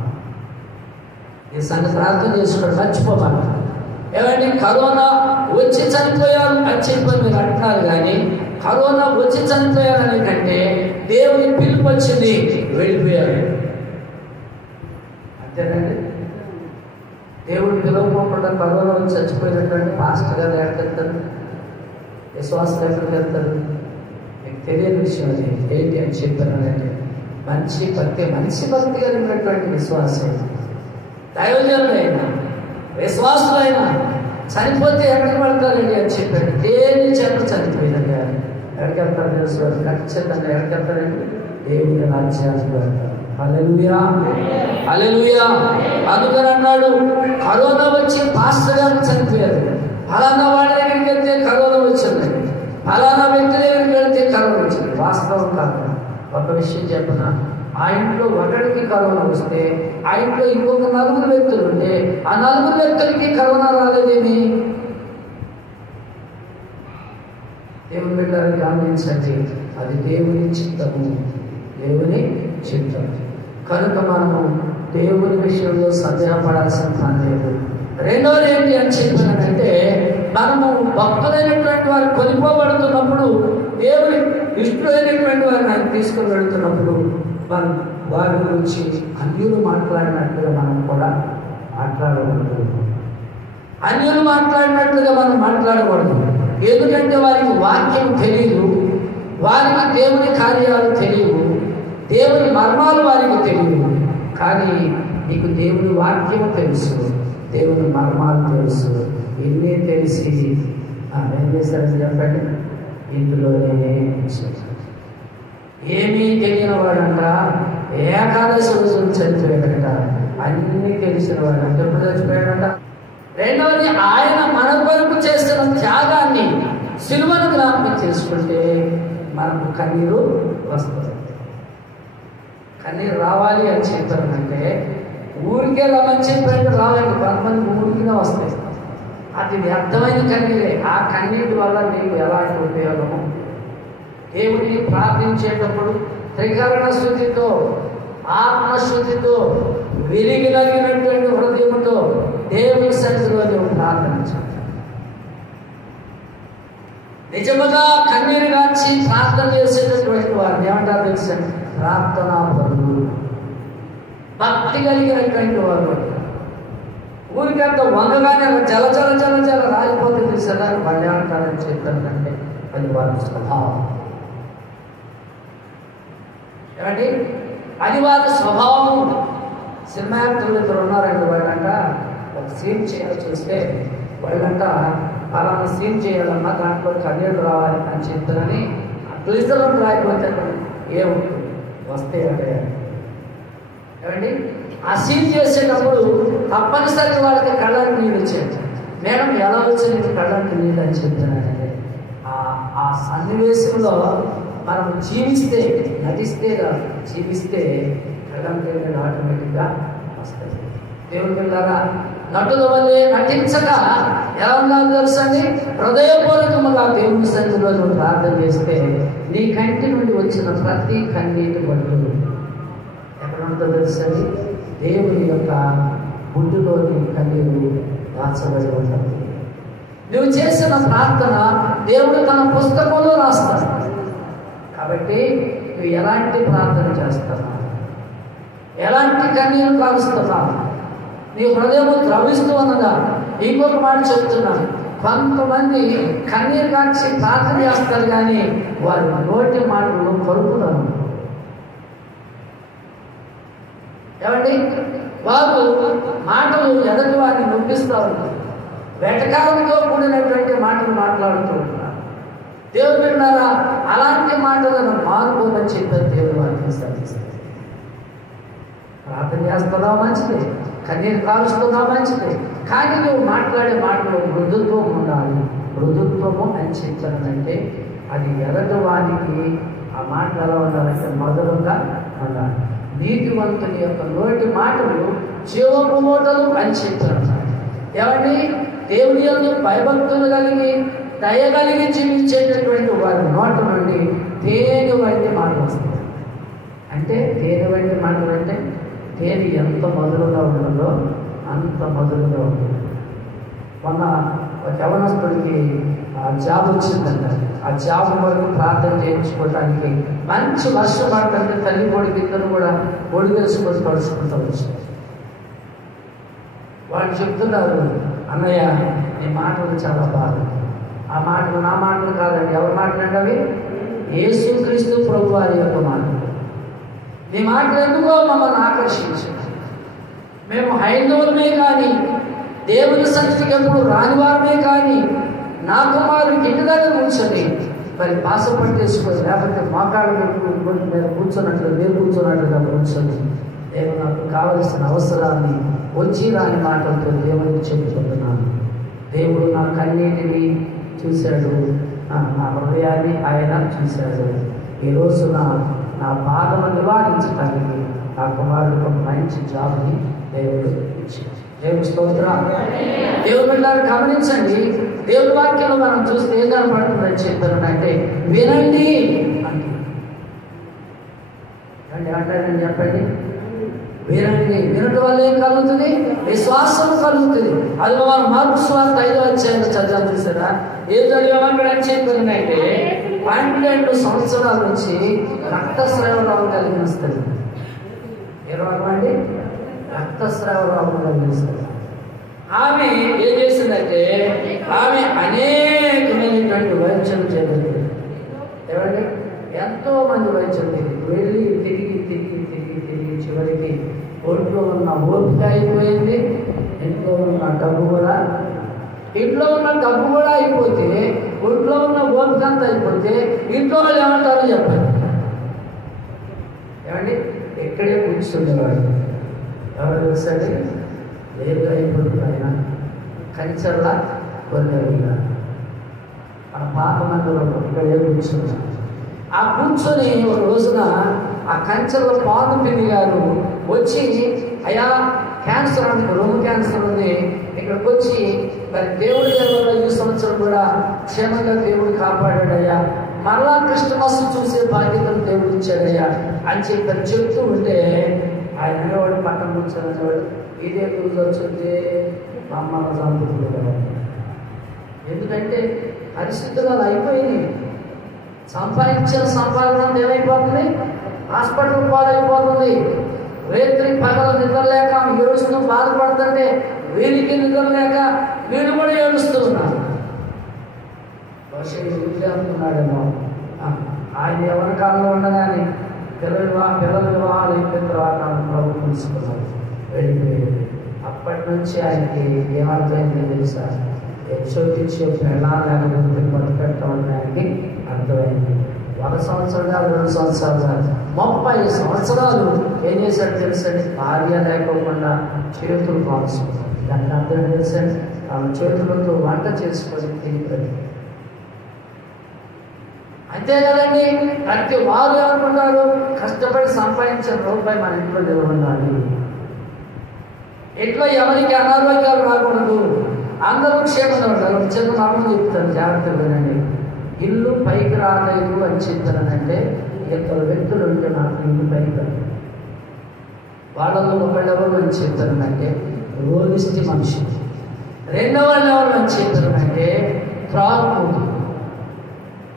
ఈ సంగతి ప్రార్థన చేసుకోవడం మర్చిపోవాలి. ఏమండి, కరోనా వచ్చి చనిపోయారు అని చెప్పి మీరు అంటున్నారు. కానీ కరోనా వచ్చి చనిపోయారు అనే కంటే దేవుని పిలుపు వచ్చింది, వెళ్ళిపోయారు. అంతేనండి. దేవుడు పిలవకుండా కరోనా వచ్చి చచ్చిపోయినటువంటి పాస్టర్ గారు ఎక్కడికి వెళ్తారు? విశ్వాసం ఎక్కడికి వెళ్తారు? మీకు తెలియని విషయం అది ఏంటి అని చెప్పానంటే మంచి భక్తి కలిగినటువంటి విశ్వాసం, దైవజనులైన విశ్వాసులైన చనిపోతే ఎక్కడికి పడతారండి అని చెప్పాడు. దేని చేత చనిపోయినగా ఎక్కడికి వెళ్తారు తెలుసు, ఖచ్చితంగా ఎక్కడికి వెళ్తారండి? దేవుని రాజ్యానికి వెళ్తారు. హల్లెలూయా, హల్లెలూయా. అందుకని అన్నాడు, కరోనా వచ్చి పాస్టర్ గారు చనిపోయారు, ఫలానా వాడి దగ్గరికి వెళ్తే కరోనా వచ్చింది, ఫలానా వ్యక్తి దగ్గరికి వెళ్తే కరోనా వచ్చింది. వాస్తవం కాదు. ఒక విషయం చెప్పనా, ఆ ఇంట్లో ఒకరికి కరోనా వస్తే ఆ ఇంట్లో ఇంకొక 4 వ్యక్తులు ఉంటే ఆ 4 వ్యక్తులకి కరోనా రాలేదేమి? దేవుని బిడ్డలను గమనించండి, అది దేవుని చిత్తము, దేవుని చిత్తం. కనుక మనము దేవుని విషయంలో సందేహపడాల్సిన పని లేదు. రెండోది ఏంటి అని చెప్పినట్టే, మనము భక్తులైనటువంటి వారు కొనిపోబడుతున్నప్పుడు, దేవుని ఇష్టమైనటువంటి వారిని ఆయన తీసుకుని వెళుతున్నప్పుడు మనం వారి గురించి అన్యులు మాట్లాడినట్లుగా మనం కూడా మాట్లాడకూడదు. అన్యులు మాట్లాడినట్లుగా మనం మాట్లాడకూడదు. ఎందుకంటే వారికి వాక్యం తెలియదు, వారికి దేవుని కార్యాలు తెలియవు, దేవుని మర్మాలు వారికి తెలియదు. కానీ నీకు దేవుని వాక్యం తెలుసు, దేవుని మర్మాలు తెలుసు. ఇన్ని తెలిసి ఏం చేశారని చెప్పండి, ఇందులోనే ఏమీ తెలియని వాడంట ఏకాదశి రోజులు చనిపోయాడంట. అన్ని తెలిసిన వాడంట ఎప్పుడు చచ్చిపోయాడంట. రెండవది, ఆయన మన కొరకు చేస్తున్న త్యాగాన్ని, సిలువను జ్ఞాపకం చేసుకుంటే మనకు కన్నీరు వస్తుంది. కన్నీరు రావాలి అని చెప్పారంటే ఊరికే రమ్మని చెప్పారంటే రావాలి. కొంతమంది ఊరికినే వస్తాయి, అది వ్యర్థమైన కన్నీరే. ఆ కన్నీటి వల్ల నీకు ఎలాంటి ఉపయోగము? దేవుడిని ప్రార్థించేటప్పుడు త్రికరణ స్తుతితో, ఆత్మశుద్ధితో, విరిగినటువంటి హృదయంతో దేవుని సన్నిధిలో నువ్వు ప్రార్థించాలి. నిజముగా కన్నీరు కాచి ప్రార్థన చేసేటటువంటి వారిని ఏమంటారు తెలుసా? ప్రార్థనా పరులు, భక్తి కలిగినటువంటి వారు. ఊరికంత వంగగానే జల జల జల జల రాలిపోతే తెలుసా వాళ్ళు ఏమంటారని చెప్పారంటే అది వారి స్వభావం. ఏమండి, అది వారి స్వభావం. సినిమా యాక్టర్లు ఇద్దరు ఉన్నారండి, వాళ్ళంట ఒక సీన్ చేయాల్సి వస్తే వాళ్ళంట పలానా సీన్ చేయాలన్నా దాంట్లో కన్నీళ్ళు రావాలి అని చెప్తారని గ్లిజరిన్ రాయకపోతే ఏముంటుంది, వస్తే అంటే ఏమండి ఆ సీన్ చేసేటప్పుడు తప్పనిసరిగా వాళ్ళకి కళ్ళకి నీళ్ళు వచ్చేది. మేడం ఎలా వచ్చేది కళ్ళకి నీళ్ళు అని చెప్తానంటే ఆ సన్నివేశంలో మనం జీవిస్తే, నటిస్తే జీవిస్తే కళ్ళకి నీళ్ళు ఆటోమేటిక్గా వస్తుంది. దేవుని పిల్లరా, నటుల వల్లే నటించక ఎలా ఉండాలో తెలుసండి, హృదయపూర్వకముగా దేవుని సన్నిధిలో నువ్వు ప్రార్థన చేస్తే నీ కంటి నుండి వచ్చిన ప్రతి కన్నీటి బట్టు ఎక్కడ ఉంటుందో తెలుసండి, దేవుని యొక్క గుడ్డులోని కన్నీరు దాచబడి ఉంటుంది. నువ్వు చేసిన ప్రార్థన దేవుడు తన పుస్తకంలో రాస్తాడు. కాబట్టి నువ్వు ఎలాంటి ప్రార్థన చేస్తున్నావు, ఎలాంటి కన్నీరు కాలుస్తున్నావు, నీ హృదయం ద్రవిస్తూ ఉన్నదా? ఇంకొక మాట చెప్తున్నాను, కొంతమంది కన్నీరు కాచి ప్రార్థన చేస్తారు కానీ వారి నోటి మాటలు కలుపుతారు. ఏమండి, వారు మాటలు ఎదటి వారిని నొప్పిస్తూ ఉంటారు, వెటకాలంతో కూడినటువంటి మాటలు మాట్లాడుతూ ఉంటారు. దేవుడు విన్నారా, అలాంటి మాటలను మారుకోమని చెప్పారు దేవుడు వారికి సాధిస్తారు. ప్రార్థన చేస్తున్నావు మంచిదే, కన్నీరు కాలుస్తున్నావు మంచిదే, కానీ నువ్వు మాట్లాడే మాటలు మృదుత్వం ఉండాలి. మృదుత్వము అని చెప్పానంటే అది ఎదటి వానికి ఆ మాటలు ఎలా ఉండాలంటే మధురంగా ఉండాలి. నీతివంతుని యొక్క నోటి మాటలు జీవపు మూటలు అని చెప్పారు. ఏమండి, దేవుని యందు భయభక్తులు కలిగి దయ కలిగి జీవించేటటువంటి వారి నోట నుండి తేనె వంటి మాటలు వస్తాయి. అంటే తేనె వంటి మాటలు అంటే తేనె ఎంత మధురంగా ఉంటుందో అంత మధురంగా ఉంటుంది. మొన్న ఒక యవనస్తుడికి జాబ్ వచ్చిందంట. ఆ జాబ్ వరకు ప్రార్థన చేయించుకోవడానికి మంచి వర్షం పడుతుంటే తల్లి కొడుకు ఇద్దరు కూడా ఒడి వేసుకొని పడుచుకుంటూ వచ్చారు. వాళ్ళు చెప్తున్నారు, అన్నయ్య నీ మాటలు చాలా బాగుంది. ఆ మాటలు నా మాటలు కాదండి, ఎవరి మాటలండి అవి? యేసుక్రీస్తు ప్రభు వారి యొక్క మాటలు. ఈ మాటలు ఎందుకో మమ్మల్ని ఆకర్షించారు. మేము హైందవులమే కానీ దేవుని సన్నిధికి ఎప్పుడు రానివారమే కానీ నా కుమారుడికి ఇంటి దగ్గర కూర్చొని మరి పాస పట్టేసుకొని లేకపోతే మోకాళ్ళ మీద కూర్చున్నట్లు మీరు కూర్చున్నట్లుగా కూర్చొని దేవుడు నాకు కావలసిన అవసరాన్ని వచ్చి రాని మాటలతో దేవుడికి చెప్పుకుంటున్నాను. దేవుడు నా కన్నీటిని చూశాడు, నా హృదయాన్ని ఆయన చూశాడు. ఈరోజు నా బాధను నివారించడానికి నా కుమారుడికి ఒక మంచి జాబ్ని దేవుడు ఇచ్చాడు. దేవుడి స్తోత్రం. దేవుడు బిడ్డలారా గమనించండి, దేవుడి వాక్యంలో మనం చూస్తే ఏం కనపడుతుందని చెప్పారంటే వినండి అంటారని చెప్పండి. వినండి. వినడం వల్ల ఏం కలుగుతుంది? విశ్వాసం కలుగుతుంది. అది మనం మార్పు సువార్త 5వ అధ్యాయంలో చదివాం చూసారా? ఏం చదివామని అని చెప్పారంటే 12 సంవత్సరాల నుంచి రక్తస్రావ రోగం కలిగిస్తుంది. ఏ రోగం అండి? రక్తస్రావ రోగం కలిగిస్తుంది. ఆమె ఏం చేసిందంటే ఆమె అనేకమైనటువంటి వైద్యులు చేయాలి. ఏమండి? ఎంతో మంది వైద్యులు వెళ్ళి తిరిగి చివరికి ఒంట్లో ఉన్న ఓపిక అయిపోయింది. ఇంట్లో ఉన్న డబ్బు కూడా అయిపోతే ఒంట్లో ఉన్న ఓపిక అంతా అయిపోతే ఇంట్లో వాళ్ళు ఏమంటారో చెప్పండి. ఏమండి? ఎక్కడే కూర్చుండేవాడు ఎవరు తెలుసండి? లేదు అయిపోతుంది ఆయన కంచర్లా కొనేవాళ్ళ మన పాత మందిలో ఇక్కడే కూర్చున్నాడు. ఆ కూర్చొని ఒక రోజున ఆ కంచెలో పాత పిన్ని గారు వచ్చి, అయ్యా క్యాన్సర్ అంటే రొమ్ము క్యాన్సర్ ఉంది, ఇక్కడికి వచ్చి మరి దేవుడి వల్ల ఈ సంవత్సరం కూడా క్షేమంగా దేవుడు కాపాడాడయ్యా, మరలా క్రిస్టమస్ చూసే బాధ్యతలు దేవుడు ఇచ్చాడయ్యా అని చెప్పి చెప్తూ ఉంటే ఆయన అనేవాడు పట్టణం కూర్చొనేవాడు, ఇదే రోజు వచ్చింది మా అమ్మ సంపూర్తి కదా. ఎందుకంటే పరిస్థితులు అలా అయిపోయినాయి. సంపాదించిన సంపాదన ఏమైపోతుంది? హాస్పిటల్ పాలైపోతుంది. రేత్రి పగలు నిద్ర లేక ఏడుస్తూ బాధపడుతుంటే వీరికి నిద్ర లేక వీళ్ళు కూడా ఏడుస్తూ ఉన్నారు. బహుశా అనుకున్నాడేమో ఆయన ఎవరి కాలంలో ఉండగానే పిల్లల వివాహాలు అయిపోయిన తర్వాత ప్రభుత్వం తీసుకున్నారు, వెళ్ళిపోయాడు. అప్పటి నుంచి ఆయనకి ఏమర్థమైంది తెలుసా? యక్షోపించే పెళ్ళాలని బతిపెట్టడం ఆయనకి అర్థమైంది. 1 సంవత్సరం కాదు, 2 సంవత్సరాలు కాదు, 30 సంవత్సరాలు ఏం చేశాడు తెలుసండి? భార్య లేకోకుండా చేతులు కాల్చుకున్నాడు. దానికి అర్థం తెలుసండి? ఆమె చేతులతో వంట చేసుకొని తిరిగి. అంతే కదండి. ప్రతి వారు ఏమనుకుంటారు? కష్టపడి సంపాదించిన రూపాయి మన ఇంట్లో నిలబడాలి, ఇంట్లో ఎవరికి అనారోగ్యాలు రాకూడదు, అందరూ క్షేమంగా ఉంటారు. చిన్న నామం చెప్తాను, జాగ్రత్తగా వినండి. ఇల్లు పైకి రాలేదు అని చెప్పానంటే 2 వ్యక్తులు ఉంటే నాకు ఇల్లు పైకి రాదు. వాళ్ళలో ఒకళ్ళెవరు అని చెప్పారంటే రోగిష్టి మనిషి. రెండో వాళ్ళు ఎవరు అని చెప్పారంటే త్రాగుబోతు,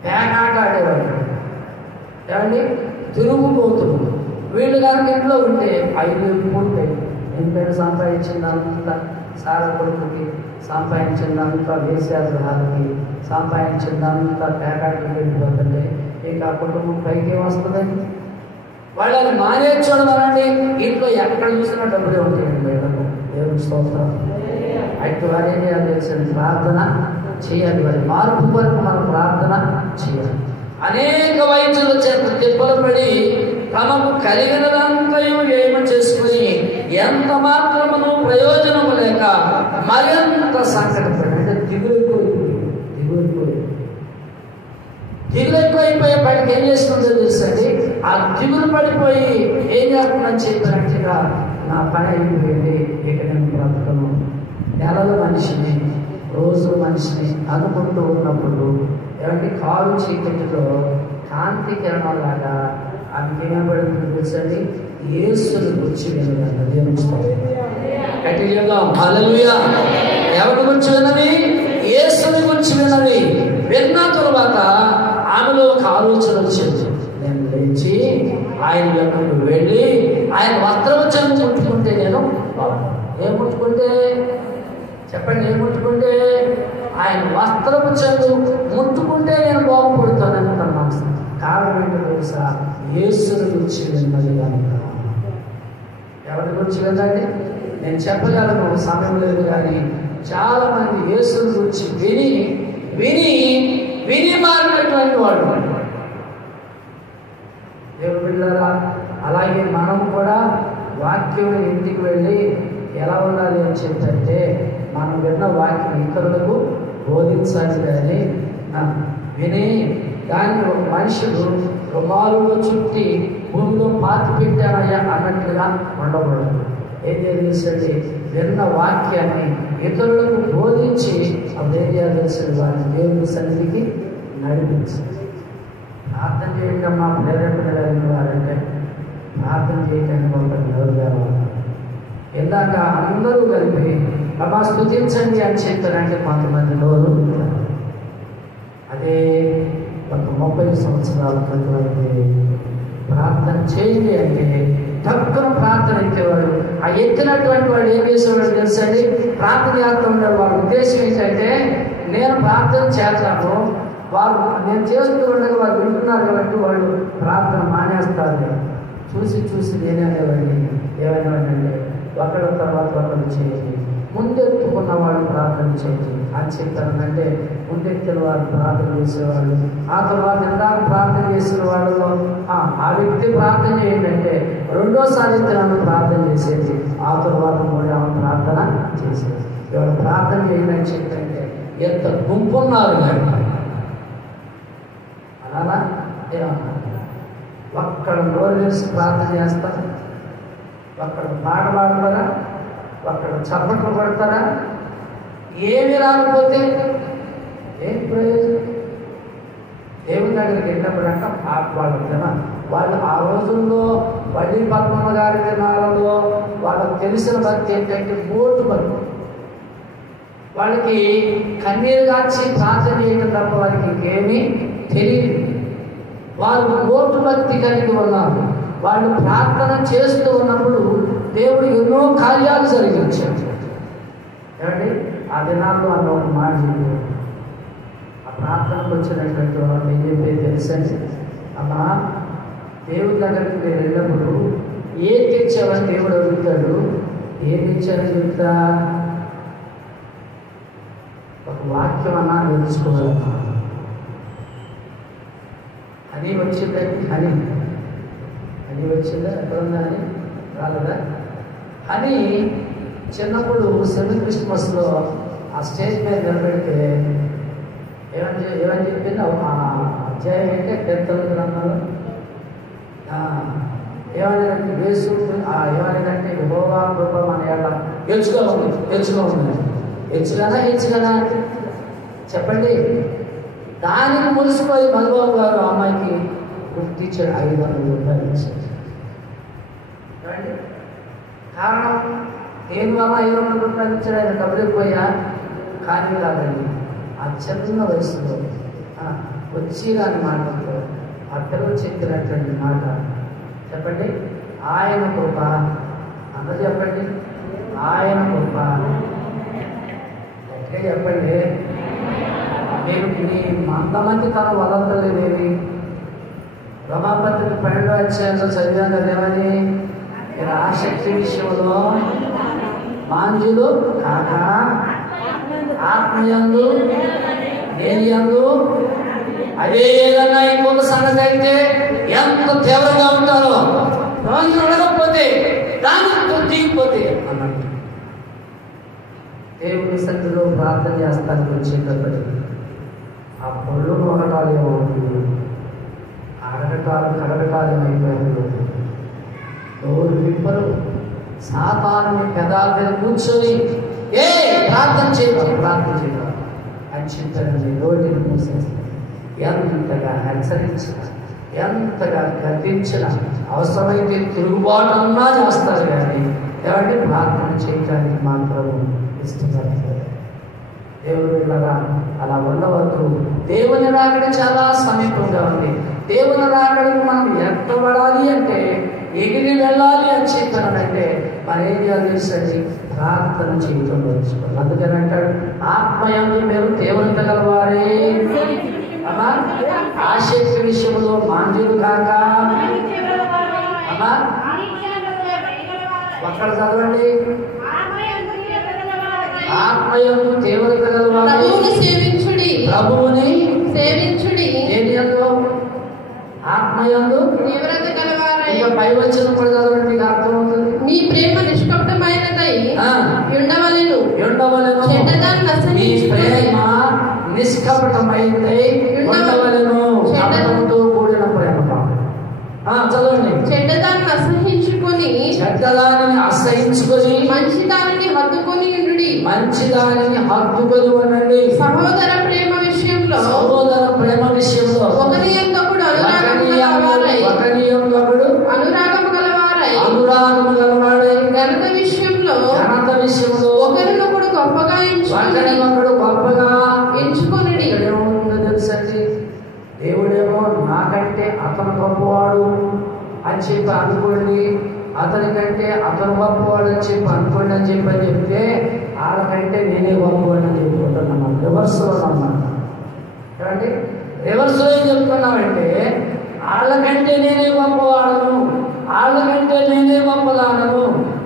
పేకాట ఆడేవాడు, ఏమండి తిరుగుబోతుడు. వీళ్ళు కనుక ఇంట్లో ఉంటే 5 ఉంటాయి. ఎందుకంటే సంపాదించిందంతా సారా కొడుకుకి, సంపాదించిందంతా వేశ్యాగ్రహాలకి, సంపాదించిందంతా పేకాటకి వెళ్ళిపోతుంటే ఇక ఆ కుటుంబం పైకి ఏమొస్తుందండి? వాళ్ళని మానేర్చోడమనండి. ఇంట్లో ఎక్కడ చూసినా డబ్బులే ఉంటాయండి. వీళ్ళకు దేవుని స్తోత్రం. అయితే వారు ఏం చేయాలి తెలిసిన? ప్రార్థన చేయాలి. వారి మార్పు వరకు మనం ప్రార్థన చేయాలి. అనేక వైద్యుల చేత తిప్పలు పడి తమకు కలిగినదంతయు ఏమో చేసుకుని ఎంత మాత్రమును ప్రయోజనము లేక మరింత సంకటపడి, అంటే దిగులు ఎక్కువైపోయేప్పటికి ఏం చేస్తుందో తెలుసండి? ఆ దిగులు పడిపోయి ఏం చేస్తుందని చెప్పారంటే నా పని అయిపోయింది, ఇక నేను బ్రతకను, నెలల మనిషిని రోజు మనిషిని అనుకుంటూ ఉన్నప్పుడు ఏమంటే కాలు చీకటిలో కాంతి కిరణాలాగా ఆమెకి ఏమబడుతుంది తెలుసండి? యేసుని గురించి వినగలరు. హల్లెలూయా. ఎవరి గురించి విన్నది? యేసుని గురించి విన్నది. విన్న తరువాత ఆమెలో ఒక ఆలోచన వచ్చింది. నేను లేచి ఆయన యొక్కకు వెళ్ళి ఆయన వస్త్రము చెంగు ముట్టుకుంటే నేను ఏం ముట్టుకుంటే చెప్పండి? ఏం ముట్టుకుంటే? ఆయన వస్త్రము చెంగు ముట్టుకుంటే నేను బాగుపడుతానని తన మనసు. కారణం ఏంటో తెలుసా? యేసుని గురించి విన్నది కనుక. ఎవరి గురించి వినండి? నేను చెప్పగలను, సమయం లేదు. కానీ చాలా మంది యేసుని గురించి విని విని విని మారినటువంటి వాడు. దేవుని బిడ్డలారా, అలాగే మనం కూడా వాక్యం ఇంటికి వెళ్ళి ఎలా ఉండాలి అని చెప్పంటే, మనం విన్న వాక్యం ఇతరులకు బోధించాలి. కానీ విని దాన్ని ఒక మనుషులు రుమాలులో చుట్టి భూమిలో పాతి పెట్టానయ్యా అన్నట్లుగా ఉండకూడదు. ఏం తెలిసింది? విన్న వాక్యాన్ని ఇతరులకు బోధించి అదేరియా తెలిసిన వారిని దేవుని సన్నిధికి నడిపించాలి. ప్రార్థన చేయటం మా ప్రేరేపణ కలిగిన వారంటే ప్రార్థన చేయటానికి ఒకటి ఎవరు కావాలి? ఇందాక అందరూ కలిపి బాబా స్తుతించండి అని చెప్పారంటే కొంతమంది నోరు. అదే ఒక 30 సంవత్సరాల క్రితం ప్రార్థన చేయండి అంటే తక్కువ ప్రార్థన ఎత్తేవాడు. ఆ ఎత్తినటువంటి వాడు ఏం చేసేవాడు తెలుసండి? ప్రార్థన చేస్తూ ఉన్నాడు. వాళ్ళ ఉద్దేశం ఏంటంటే, నేను ప్రార్థన చేస్తాను, వాళ్ళు నేను చేస్తూ ఉండగా వాళ్ళు వింటున్నారు కాబట్టి వాళ్ళు ప్రార్థన మానేస్తారు. చూసి చూసి నేనేవాడిని ఏమైనావాడినంటే, ఒకళ్ళ తర్వాత ఒకళ్ళు చేయండి, ముందెత్తుకున్న వాళ్ళు ప్రార్థన చేయండి అని చెప్పానంటే, ముందెత్తిన వాళ్ళు ప్రార్థన చేసేవాళ్ళు, ఆ తర్వాత ఇందాక ప్రార్థన చేసిన వాళ్ళలో ఆ వ్యక్తి ప్రార్థన చేయండి అంటే రెండోసారి ఎత్తిన ప్రార్థన చేసేది, ఆ తర్వాత మూడో ప్రార్థన చేసేది. ఇవాళ ప్రార్థన చేయండి అని చెప్పంటే ఎంత గుంపున్నారు కానీ అలా ఏమన్నా ఒక్కడ నోరు వేసి ప్రార్థన చేస్తారా? ఒక్కడ పాట పాడతారా? ఒక్కడ చప్పట్లు పడతారా? ఏమి రాకపోతే ఏం ప్రయోజనం? దేవుని దగ్గరికి వెళ్ళినప్పుడంట పాట పాడుతున్నా వాళ్ళు ఆ రోజుల్లో వల్లి పద్మమ్మ గారి దినాలలో వాళ్ళకు తెలిసిన భక్తి ఏంటంటే మోటు భక్తి. వాళ్ళకి కన్నీరు కాచి ప్రార్థన చేయడం తప్ప వారికి ఇంకేమీ తెలియదు. వాళ్ళు మోటు భక్తి కలిగి ఉన్నారు. వాళ్ళు ప్రార్థన చేస్తూ ఉన్నప్పుడు దేవుడు ఎన్నో కార్యాలు జరిగించాడు. ఏమండి? ఆ దినాల్లో అన్న ఒక మాట చెప్పాడు. ఆ ప్రార్థనకు వచ్చినటువంటి వాళ్ళు ఏం చెప్పేది తెలుసండి? అమ్మా, దేవుడి దగ్గరికి మీరు వెళ్ళినప్పుడు ఏం తెచ్చావని దేవుడు అడుగుతాడు. ఏం తెచ్చావని చెప్తా? ఒక వాక్యం అన్నా నేర్చుకోవాలమ్మా. అని వచ్చిందండి. అని వచ్చిందా? ఎక్కడుందా? అని రాలేదా? అని చిన్నప్పుడు సెమీ క్రిస్మస్లో ఆ స్టేజ్ మీద నిలబెడితే ఏమని చెప్పింది? ఆ అధ్యాయం ఏంటంటే 10వ గ్రంథంలో ఏమనేదంటే యేసు ఏమనేదంటే యెహోవా కృప మన ఏళ్ళ హెచ్చుగా ఉంది. హెచ్చుగానా చెప్పండి. దానికి మురిసిపోయి మధుబాబు గారు అమ్మాయికి గిఫ్ట్ ఇచ్చాడు, 500 రూపాయలు ఇచ్చాడు. ఏమండి? కారణం దేని వల్ల 500 రూపాయలు ఇచ్చాడు? ఆయన డబ్బులు ఎక్కువయ్యా కానీ రాదండి. ఆ చిన్న వయసులో వచ్చి రాని మాటతో ఆ పిల్లలు చెప్పినటువంటి మాట చెప్పండి. ఆయన కృప అందరూ చెప్పండి. ఆయన కృప ఎట్లే చెప్పండి. నేను మీ అంతమంది తన వదలలేదేమి? రమాపత్రిక 12వ అధ్యాయంలో చదివాను కదేమని? మీరు ఆసక్తి విషయంలో మాంజులు కాక ఆత్మయందు నేనియందు అదే ఏదన్నా ఇంకొక సంగతి అయితే ఎంత తీవ్రంగా ఉంటారో రోజు అడగకపోతే దానికి తొట్టిపోతే అన్నట్టు. దేవుని సన్నిధిలో ప్రార్థన చేస్తానికి వచ్చేటప్పటికి ఆ పళ్ళు మొగటాలు ఏమవుతుంది, కడగటాలు ఏమైపోయింది, నోరు విప్పరు. సాతాను పెదాల మీద కూర్చొని ప్రార్థన చేయడం అని చెప్పారు. నోటిని మూసేస్తారు. ఎంతగా హెచ్చరించిన, ఎంతగా గద్దించిన, అవసరమైతే తిరుగుబాటున్నా చేస్తారు. కానీ ఎవరిని ప్రార్థన చేయడానికి మాత్రం ఇష్టపడతారు. దేవుని బిడ్డలారా, అలా ఉండవద్దు. దేవుని రాకడ చాలా సమీపంగా ఉంది. దేవుని రాకడకు మనం ఎత్తబడాలి అంటే, ఎగిరి వెళ్ళాలి అని చెప్పానంటే మనం ఏం చేయాలి? ప్రార్థన చేయటం నేర్చుకోవాలి. అందుకని అంటాడు, ఆత్మయందు మీరు తీవ్రత గలవారే. అమ్మా ఆసక్తి విషయంలో మాంద్యులు కాక అమ్మా ఒక్కడ చదవండి. ఆత్మయందు తీవ్రత గలవారు ప్రభువుని సేవించుడి. దేని యందు? ఆత్మయందు తీవ్రత గలవారై. ఇక పై వచ్చిన కూడా చదవండి, మీకు అర్థమవుతుంది. మీ ప్రేమ నిష్కపటమైనదై ఉండవలెను. నీ ప్రేమ నిష్కపటమైనదై ఉండవలెను. కపటంతో కూడిన ప్రేమ. చదవండి. చెడ్డదాన్ని అసహించుకొని మంచిదానిని హత్తుకొని ఉండుడి. మంచిదానిని హత్తుకొని ఉండండి. సహోదర ప్రేమ విషయంలో ఒకరి యొక్కడు అనురాగము గలవారై ఘనత విషయంలో ఒకరినొకడు గొప్పగా ఎంచుకొనుడి. ఏముందో తెలుసండి, దేవుడేమో నాకంటే అతను గొప్పవాడు అని చెప్పి అనుకోండి, అతని కంటే అతను గొప్పవాడు అని చెప్పి అనుకోండి అని చెప్తే వాళ్ళకంటే నేనే గొప్పవాడు అని చెప్పుకుంటున్నాను. రివర్స్లో అన్నమాట. ఏమండి, రివర్స్లో ఏం చెప్తున్నామంటే వాళ్ళకంటే నేనే గొప్పవాడను, వాళ్ళకంటే నేనే గొప్పదానను.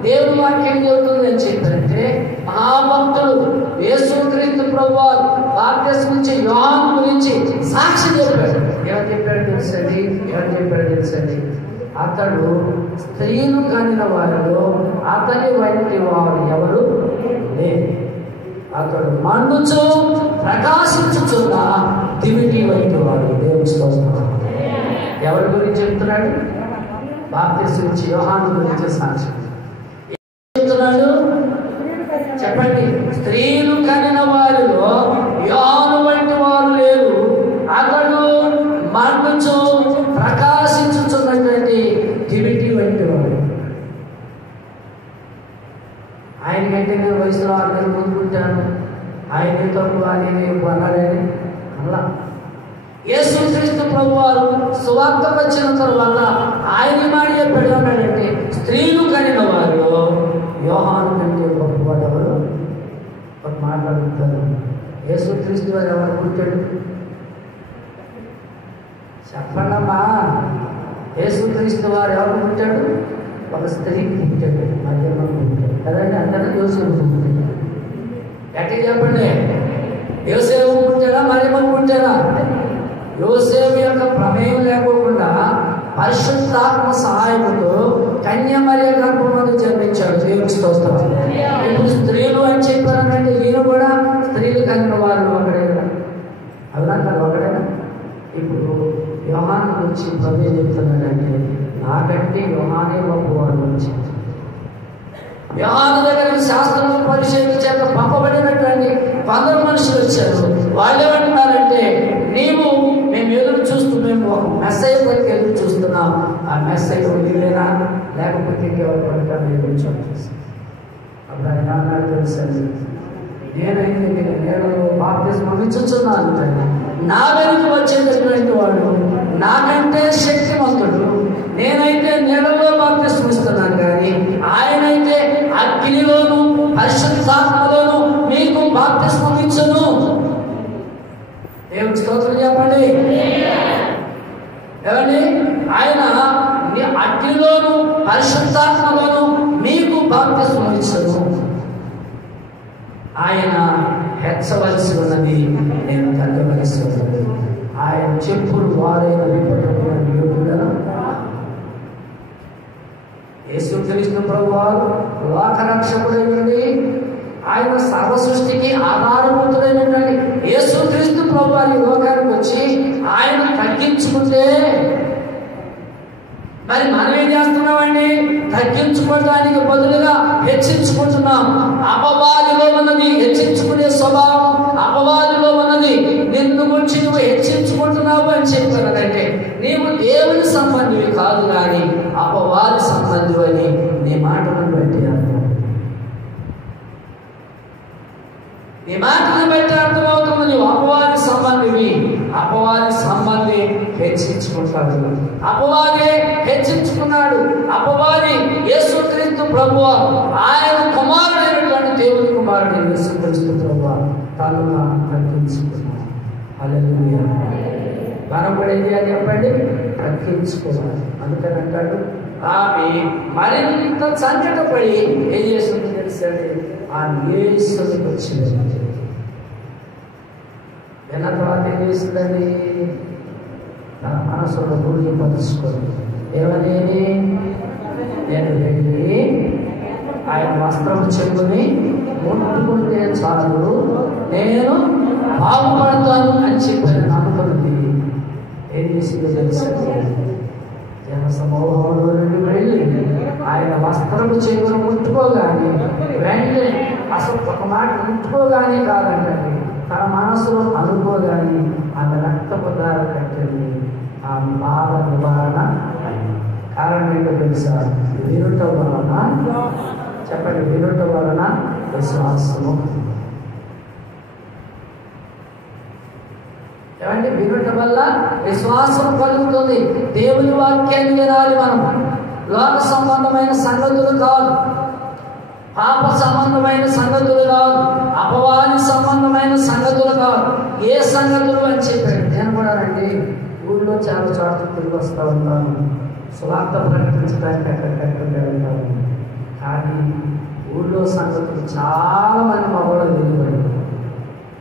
దేవుని వాక్యం చెబుతుంది అని చెప్పారంటే మహాభక్తుడు యేసుక్రీస్తు ప్రభువారు బాప్తిస్మం ఇచ్చే యోహాను గురించి సాక్షి చెప్పాడు. ఏమని చెప్పాడు తెలుసండి? అతడు స్త్రీలు కనిన వారిలో అతని వంటి వారు ఎవరు లేదు. అతడు మండుచు ప్రకాశించుచున్న దివిటి వంటి వాడు. దేవుని స్తోత్రం. ఎవరి గురించి చెప్తున్నాడు? బాప్తిస్మం ఇచ్చే యోహాను గురించి సాక్షి చెప్తున్నాడు. చెప్పండి. స్త్రీలు కనిన వారిలో యోహాను వంటి వారు లేరు. అతడు మండుచు ప్రకాశించుచున్నటువంటి దివిటి వంటి వాడు. ఆయనకంటే నేను వయసులో 6 నెలలు ముందుకుంటాను, ఆయన తక్కువ నేనే అన్నాడని అలా. యేసుక్రీస్తు ప్రభువారు సువార్త వచ్చిన తరువాత ఆయన మాట చెప్పాడు. ఏమన్నాడంటే స్త్రీలు కనిన వారు యోహాను కంటే గొప్పవాడు ఎవరు? ఒక మాట్లాడుతారు. యేసుక్రీస్తు వారు ఎవరు పుట్టాడు చెప్పండమ్మా. యేసుక్రీస్తు వారు ఎవరు పుట్టాడు? ఒక స్త్రీకి పుట్టాడు, మరియమ్మ పుట్టాడు కదండి. అందరూ యోసేపు పుట్టాడు. ఎట్లా చెప్పండి? యోసేపు పుట్టాడా మరియమ్మ పుట్టాడా? యోసేపు యొక్క ప్రమేయం లేకోకుండా పరిశుద్ధాత్మ సహాయంతో కన్య మరియ గర్భమందు జన్మించాడు. దేవుని స్తోత్రం. ఇప్పుడు స్త్రీలు అని చెప్పారంటే ఈయన కూడా స్త్రీలు కనిన వారు ఒకడే కదా, అవునా? ఒకడేనా? ఇప్పుడు యోహాను గురించి ప్రభు చెప్తున్నాడంటే నాకంటే యోహానే గొప్పవాడు గురించి. యోహాను దగ్గర శాస్త్రం పరిశీలన చేత పంపబడినటువంటి 100 మనుషులు వచ్చారు. వాళ్ళు ఏమంటున్నారంటే మేము ఎదురు చూస్తూ మేము ఒక మెస్సయ్య కొరకు ఎదురు చూస్తున్నాం. ఆ మెస్సయ్య వీళ్ళేనా లేకపోతే ఇంకెవరు పడతాను ఎదురు చూస్తాం. అప్పుడు ఆయన అన్నాడు తెలుసండి, నేనైతే నేను నీడలో బాప్తిస్మం ఇచ్చుచున్నాను, నా వెనుక వచ్చేటటువంటి వాడు నాకంటే శక్తివంతుడు. నేనైతే నీడలో బాప్తిస్మం ఇస్తున్నాను, కానీ ఆయనైతే అగ్నిలోను పరిశుద్ధాత్మలోను మీకు బాప్తిస్మం ఇచ్చును. దేవుని స్తోత్రం చెప్పండి. ఏమండి? ఆయన అగ్నిలోను పరిశుద్ధాత్మలోను మీకు బాప్తిస్మం ఇచ్చును. ఆయన హెచ్చవలసి ఉన్నది, నేను తగ్గవలసి ఉన్నది. ఆయన చెప్పులు వారైన విపట్టుకున్న యేసుక్రీస్తు ప్రభువారు లోకరక్షకుడైనది. ఆయన సర్వ సృష్టికి ఆధారభూతుడైనటువంటి యేసుక్రీస్తు ప్రభువారి లోకానికి వచ్చి ఆయన తగ్గించుకుంటే మరి మనం ఏం చేస్తున్నామండి? తగ్గించుకోవడానికి బదులుగా హెచ్చించుకుంటున్నాం. అపవాదిలో ఉన్నది హెచ్చించుకునే స్వభావం, అపవాదిలో ఉన్నది నిన్ను గురించి నువ్వు హెచ్చించుకుంటున్నావు అని చెప్పానంటే నీవు దేవుని సంబంధివి కాదు, కానీ అపవాది సంబంధి అని నీ మాటలను బట్టి అర్థం. నీ మాటలను బట్టి అర్థమవుతుంది నీవు అపవాది సంబంధివి. అపవాది సంబంధి హెచ్చించుకుంటాడు. అపవాదే హెచ్చించుకున్నాడు. అపవాది యేసుక్రీస్తు ప్రభువు, ఆయన కుమారుడైనటువంటి దేవుని కుమారుడు యేసుక్రీస్తు ప్రభువు తను తగ్గించుకున్నాడు. హల్లెలూయా. మనం కూడా ఏం చేయాలి చెప్పండి? తగ్గించుకోవాలి. అందుకని అంటాడు, ఆమె మరింత సంకటపడి ఏం చేస్తుంది తెలుసండి? ఆ యేసుని వచ్చింది. విన్న తర్వాత ఏం చేస్తుందండి? తన మనసులో రూఢీపరుచుకొని ఏమని, నేను వెళ్ళి ఆయన వస్త్రం చెప్పుని ముట్టుకుంటే చాలు నేను బాగుపడతాను అని చెప్పి నమ్ముకుంది. ఏం చేసిందో తెలుసండి? జన సమూహంలో నుండి వెళ్ళి ఆయన వస్త్రము చెప్పును ముట్టుకోగానే వెంటనే, అసలు ఒక మాట ముట్టుకోగానే కాదండి, తన మనసులో అనుకోగానే ఆమె రక్తపు దార కట్టింది. ఆ బాధ నివారణ అయింది. కారణం ఏంటో తెలుసా? వినుట వలన, చెప్పండి, వినుట వలన విశ్వాసము. ఏమంటే వినుట వల్ల విశ్వాసం కలుగుతుంది. దేవుని వాక్యాన్ని వినాలి మనం. లోక సంబంధమైన సంగతులు కాదు, పాప సంబంధమైన సంగతులు కాదు, అపవాది సంబంధమైన సంగతులు కాదు. ఏ సంగతులు అని చెప్పాడు. నేను కూడా రండి, ఊళ్ళో చాలా చోట్ల తిరిగి వస్తూ ఉంటాను, సువార్త ప్రకటించడానికి ఎక్కడికెక్కడ వెళ్తాను. కానీ ఊళ్ళో సంగతులు చాలా మంది మగవాళ్ళు తెలియదు.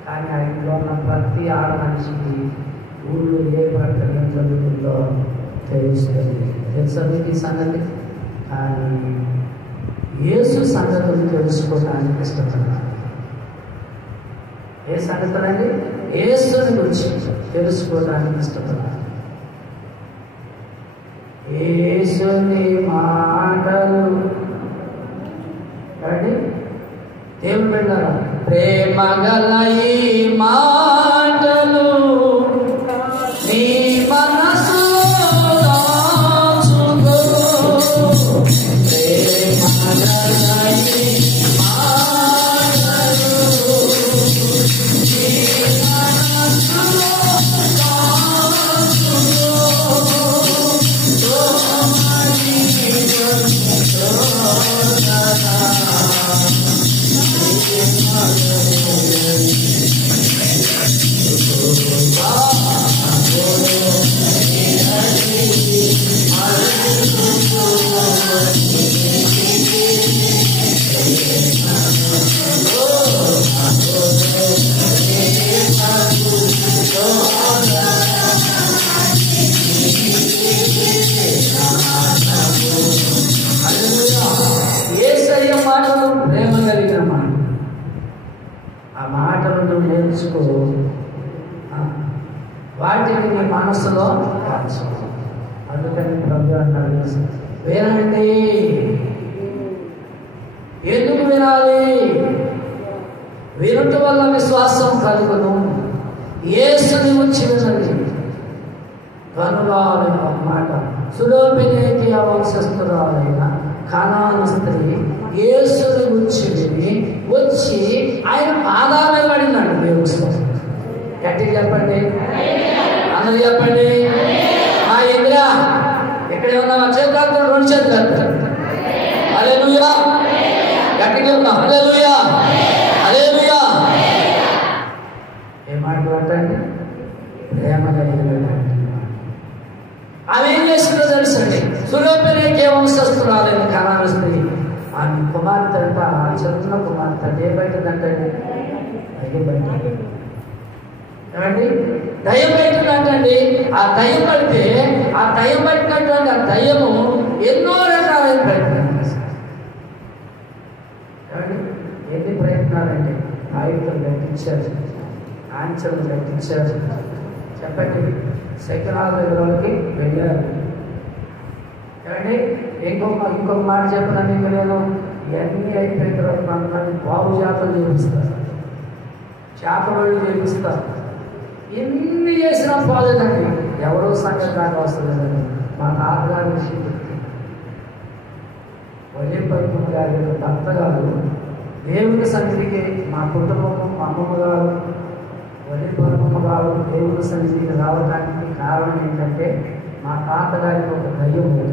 కానీ ఆ ఇంట్లో ఉన్న ప్రతి ఆడ మనిషికి ఊళ్ళో ఏ ప్రకటన జరుగుతుందో తెలుస్తుంది. తెలుసా మీకు ఈ సంగతి? కానీ యేసు సంగతులు తెలుసుకోవడానికి ఇష్టపడ్డారు. ఏ సంగతులండి? యేసుని గురించి తెలుసుకోవడానికి ఇష్టపడ్డారు. యేసుని మాటలు అండి, దేవుడు పెట్టారు. ప్రేమ గల ఈ మాటలు నీ మనసులో దాచుకో. ప్రేమ గల ఈ మాటలు నీ మనసులో వాటిని నీ మనసులో దాచుకో. అందుకని ప్రభు అన్నాడు, వినండి. ఎందుకు వినాలి? వినుట వల్ల విశ్వాసం కలుగును. యేసుని గురించి వినండి. కనురాలైన మాట, సులోపినేకి వంశస్థురాలైన కనాను స్త్రీ యేసుని గురించి విని వచ్చి ఆయన పాదాలపై పడినాడు. దేవుడు గట్టిగా చెప్పండి, అందరూ చెప్పండి. ఆ ఇంద్రా ఎక్కడ ఉన్నావా? చేతులు రెండు చేతులు కలుపుతారు. హల్లెలూయా, గట్టిగా ఉన్నా. హల్లెలూయా, హల్లెలూయా. ఏం మాట్లాడండి? ప్రేమ కలిగినటువంటి ఆమె ఏం చేసిందో తెలుసండి? సులోపినేకి వంశస్థురాలైన కనాను స్త్రీ ఆమె కుమార్తె అంట, చిన్న కుమార్తె ఏ బయటదంటే అయ్యే బయట ఏమండి, దయ్యం పెట్టినట్టండి. ఆ దయ్యం పడితే ఆ దయ్యం పట్టినటువంటి ఆ దయ్యము ఎన్నో రకాలైన ప్రయత్నాలు ఏమండి. ఎన్ని ప్రయత్నాలంటే ఆయుధం కట్టించారు, ఆంచలు కట్టించారు. చెప్పండి, శకనాల దగ్గరకి వెళ్ళారు. ఏమండి, ఇంకొక మాట చెప్పినా మీకు నేను ఇవన్నీ అయిపోయిన తర్వాత నన్ను బాబు జాతలు చేపిస్తారు, చేపలు చేపిస్తారు. ఎన్ని చేసినా పోలేదండి. ఎవరో సంగతి దాకా వస్తుందండి. మా తాతగారి విషయం వల్లిపల్లి గారి భర్త గారు దేవుని సన్నిధికి, మా కుటుంబం, మా అమ్మమ్మ గారు వల్లిపల్లి గారు దేవుని సన్నిధికి రావడానికి కారణం ఏంటంటే మా తాతగారికి ఒక దయ్యం ఉంది.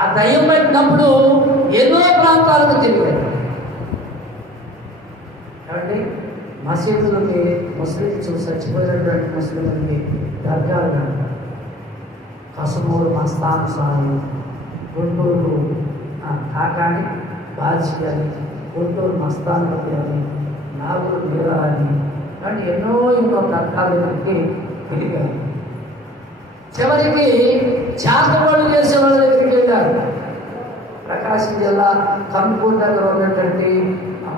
ఆ దయ్యం పెట్టినప్పుడు ఎన్నో ప్రాంతాలకు తిరిగారు. కాబట్టి మసీదులకి ముస్లిమ్స్ చచ్చిపోయినటువంటి ముస్లింలకి దర్గాలు కడతారు. కసుమూరు మస్తాన్ స్వామి, గుంటూరు కాకాని బాజీ అని, గుంటూరు మస్తాన్ పతి అని, నాగులు మీరా అని, అంటే ఎన్నో ఇంకో దర్గాల దగ్గరికి తిరిగారు. చివరికి చేతబడులు చేసే వాళ్ళ దగ్గరికి వెళ్ళారు. ప్రకాశం జిల్లా కందుకూరు దగ్గర ఉన్నటువంటి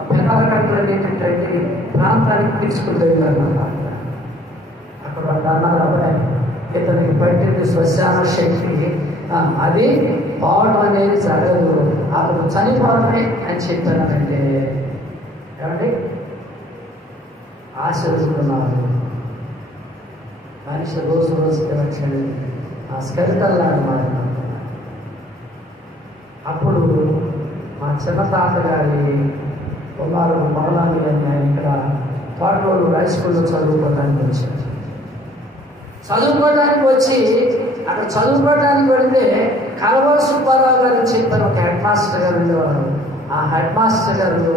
పెనారకట్టు అనేటటువంటి ప్రాంతానికి తీసుకుని వెళ్ళారు. అక్కడ వాళ్ళు అన్నారు, అబ్బాయి ఇతనికి పట్టింది శ్మశాన శక్తి, అది పోవడం అనేది జరగదు, అప్పుడు చనిపోవడమే అని చెప్పానంటే ఏమండి ఆశిస్తున్నారు. మనిషి రోజు రోజుకి వచ్చాడు ఆ స్కెల్టల్ అన్నమాట. అప్పుడు మా చిన్న తాతగారి కుమారుడు మౌలాని అని ఆయన ఇక్కడ తోటలోడు హై స్కూల్లో చదువుకోవడానికి వచ్చాడు. చదువుకోవడానికి వచ్చి అక్కడ చదువుకోవడానికి వెళితే కలవర సుబ్బారావు గారు చెప్పారు, ఒక హెడ్ మాస్టర్ గారు ఉండేవారు. ఆ హెడ్ మాస్టర్ గారు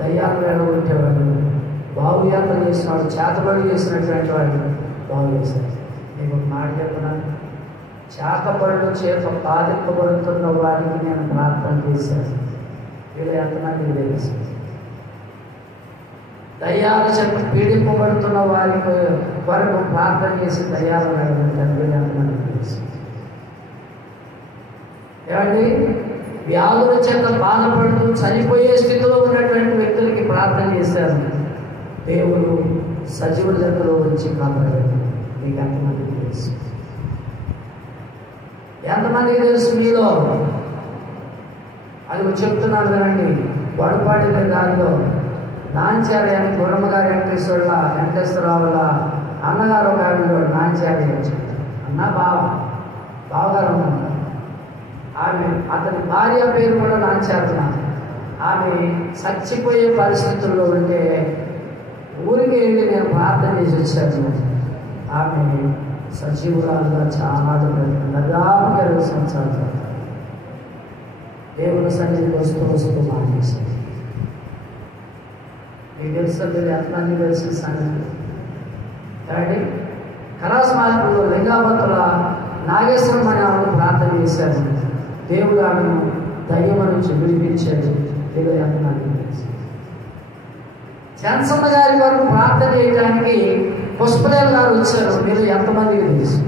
దయ్యాలు వెళ్ళగొట్టేవాడు, బాగు యాత్ర చేసినవాడు, చేతబడి చేసినటువంటి వాడు బాగు చేశారు. నేను ఒక మాట చెప్తున్నాను, చేతబడులు చేత బాధింపబడుతున్న వారికి నేను ప్రార్థన చేశాను. వీళ్ళు ఎంతమంది తెలుసు? దయ్యాలు చేత పీడింపబడుతున్న వారికి వరకు ప్రార్థన చేసి దయ్యాలు వెళ్ళగొట్టాను. వీళ్ళు ఎంతమంది తెలుసు? ఏమండి వ్యాధుల చేత బాధపడుతూ చనిపోయే స్థితిలో ఉన్నటువంటి వ్యక్తులకి ప్రార్థన చేశారు. దేవుడు సజీవుల జతలో వచ్చి కాపాడాడు. మీకు ఎంతమందికి తెలుసు? ఎంతమందికి తెలుసు మీలో? అది చెప్తున్నాను కదండి. వడపాడిన దానిలో నాంచార్య అని గురమ్మగారి వెంకటేశ్వరరావుల అన్నగారు ఒక ఆవిడ నాంచార్య అన్న బావగారు ఉన్నారు. ఆమె అతని భార్య పేరు కూడా నాంచార్య. ఆమె చచ్చిపోయే పరిస్థితుల్లో ఉంటే ఊరికి వెళ్ళి నేను ప్రార్థన చేసి వచ్చాను. ఆమె సజీవురాలుగా చాలా దాదాపు 20 సంవత్సరాలు దేవుని సన్నిధికి వస్తూ మానేశారు. మీకు తెలుసు మీరు ఎంతమంది తెలిసిన సంగతి కాబట్టి కలాస్ మార్పులో లింగాపతుల నాగేశ్వరం అనే ఆమెను ప్రార్థన చేశారు. దేవుడు ఆమెను దయ్యం నుంచి విడిపించాడు. దేవుడు ఎంతమంది తెలుసు? జనసమ్మ గారి వరకు ప్రార్థన చేయడానికి పుష్పదేవ్ గారు వచ్చారు. మీరు ఎంతమందికి తెలుసు?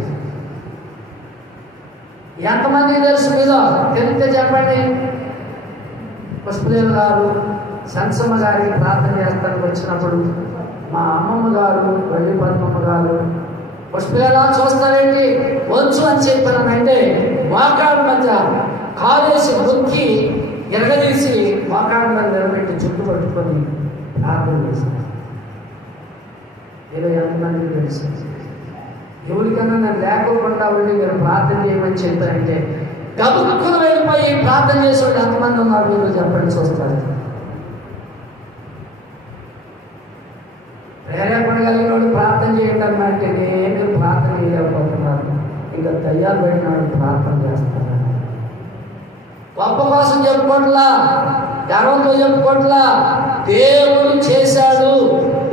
ఎంతమందికి తెలుసు? మీలో తెలిస్తే చెప్పండి. పుష్పదేవ్ గారు జనసమ్మ గారికి ప్రార్థన చేస్తానికి వచ్చినప్పుడు మా అమ్మమ్మ గారు వల్లి పద్మమ్మ గారు పుష్పదేవ్ చూస్తారేంటి వచ్చు అని చెప్పానంటే వాకాడు మధ్య కాలేసి నొక్కి ఎరగదీసి వాకాడు మీద నిలబెట్టి చుట్టు పట్టుకొని ప్రార్థన చేశారు. 20 మందికి తెలుసు? ఎవరికన్నా నేను లేకోకుండా ఉండి మీరు ప్రార్థన చేయమని చెప్పారంటే గబుక్కులు వెళ్ళిపోయి ప్రార్థన చేసేవాళ్ళు ఎంతమంది ఉన్నారు? మీరు చెప్పండి చూస్తారు. ప్రేరేపణ కలిగిన వాడు ప్రార్థన చేయడం అంటే నేను ప్రార్థన చేయలేకపోతున్నాను, ఇంకా దయ్యాలు పెట్టిన వాడు ప్రార్థన చేస్తాను. గొప్ప కోసం చెప్పుకోవట్లా, గర్వంతో చెప్పుకోవట్లా, దేవుడు చేశాడు.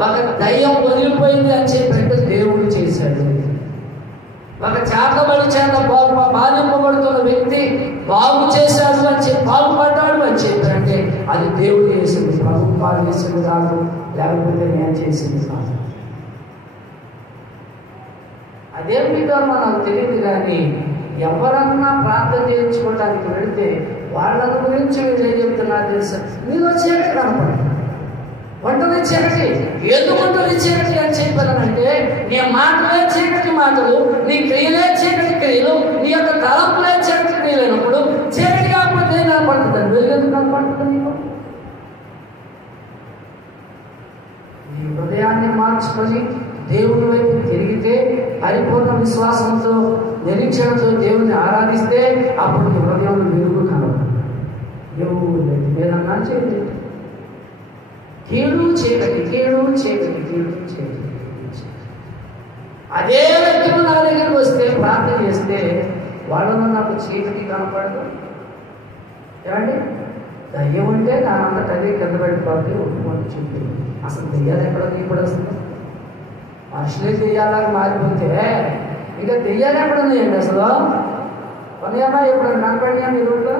ఒక దయ్యం వదిలిపోయింది అని చెప్పంటే దేవుడు చేశాడు. ఒక చేతబడి చేత బాధింపబడుతున్న వ్యక్తి బాగు చేశాడు అని చెప్పి బాగుపడ్డాడు అని చెప్పారంటే అది దేవుడు చేసింది. ప్రభుత్వాలు చేసింది కాదు, లేకపోతే నేను చేసింది కాదు. అదేం మీతో నాకు తెలియదు. కానీ ఎవరన్నా ప్రార్థన చేయించుకోవడానికి వెళితే వాళ్ళ గురించి మీరు ఏం చెప్తున్నా తెలుసా? మీరు చీకటి కనపడి వంటలు చీకటి, ఎందుకు వంటలు చీకటి అని చెప్పానంటే నీ మాటలే చీకటి మాటలు, నీ క్రియలే చీకటి క్రియలు, నీ యొక్క తలంపులే చీకటి క్రియలైనప్పుడు చీకటి కాకపోతే కనపడుతుంది. వెలుగెందుకు కనపడుతుంది? నీకు నీ హృదయాన్ని మార్చుకొని దేవుని వైపు తిరిగితే పరిపూర్ణ విశ్వాసంతో నిరీక్షణతో దేవుని ఆరాధిస్తే అప్పుడు నీ హృదయంలో వెలుగు కనపడు. దేవుడు ఏదన్నా చేయండి. కీడు చీకటి, కీడు చీకటి, కీడు చీకటి. అదే వ్యక్తులు నా దగ్గరికి వస్తే ప్రార్థన చేస్తే వాళ్ళలో నాకు చీకటి కనపడదు. ఏమండి దయ్యం ఉంటే నా అంతటా అదే కింద పడిపోతే ఒప్పుకొని చూపింది. అసలు దెయ్యాలు ఎక్కడ ఇప్పుడు వస్తుంది? మనుషులే దెయ్యాలాగా మారిపోతే ఇంకా దెయ్యాలు ఎక్కడ ఉన్నాయండి అసలు? కొనేమా ఎప్పుడు కనపడినా మీ రోడ్లో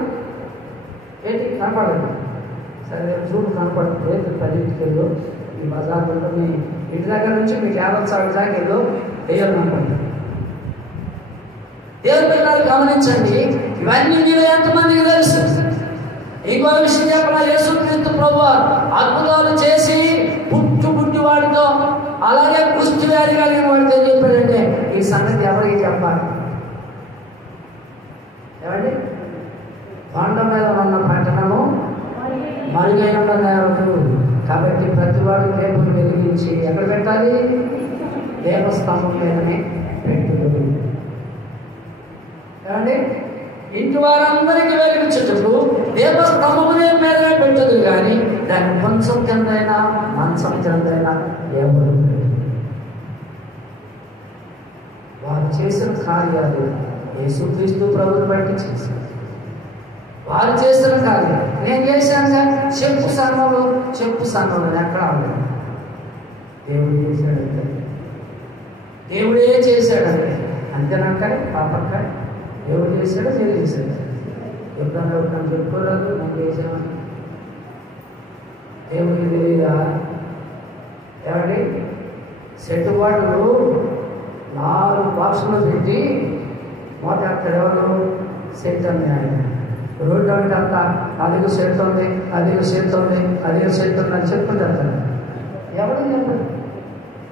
ఏంటి కనపడదు? సరే చూడు కనపడుతుంది. 10కి వెళ్ళు, ఈ బజార్లో మీ ఇంటి దగ్గర నుంచి మీ కేవలం సాగు దాకా వెళ్ళు, దెయ్యాలు కనపడుతుంది. దేవుని పిల్లలు గమనించండి, ఇవన్నీ మీరు ఎంతమందికి తెలుసు? ఇంకో విషయం చెప్పిన, యేసుక్రీస్తు ప్రభువారు అద్భుతాలు చేసి పుట్టి వాడితో అలాగే కుష్టి వ్యాధి కలిగిన వాడితో ఏం చెప్పాడంటే, ఈ సంగతి ఎవరికి చెప్పాలి? ఏమండి? కొండ మీద ఉన్న పట్టణము మరుగై ఉండదు. కాబట్టి ప్రతివాడు దీపం వెలిగించి ఎక్కడ పెట్టాలి? దేవస్తంభం మీదనే పెట్టుడు. ఏమండి? ఇంటి వారందరికీ వెలిగించుటకు దేవస్తంభమునే మీదనే పెట్టదు, కానీ దాన్ని కొంచెం కిందైనా మంచం కిందైనా ఎవరు వారు చేసిన కార్యాలు యేసుక్రీస్తు ప్రభువుని బట్టి చేశారు. వారు చేసిన కార్యాలు నేను చేశాను. చెప్పు సన్నంలో ఎక్కడ ఆడలేదు. దేవుడు చేశాడంటే దేవుడే చేశాడంటే అంతేనాకాయ పాపకాయ దేవుడు చేశాడు, మీరు చేశాడు. ఎప్పుడన్నా చెప్పుకోలేదు నేను చేశాను. దేవుడికి తెలియదా? ఏమండి? చెట్టుబాటులు 4 బాక్సులు పెట్టి మోటార్ ఎవరు సెట్ ఉంది. ఆయన రోడ్డు అంటే అంతా అదిగో సెట్ ఉంది అని చెప్పుకుంటారు కదా. ఎవరు చెప్పండి?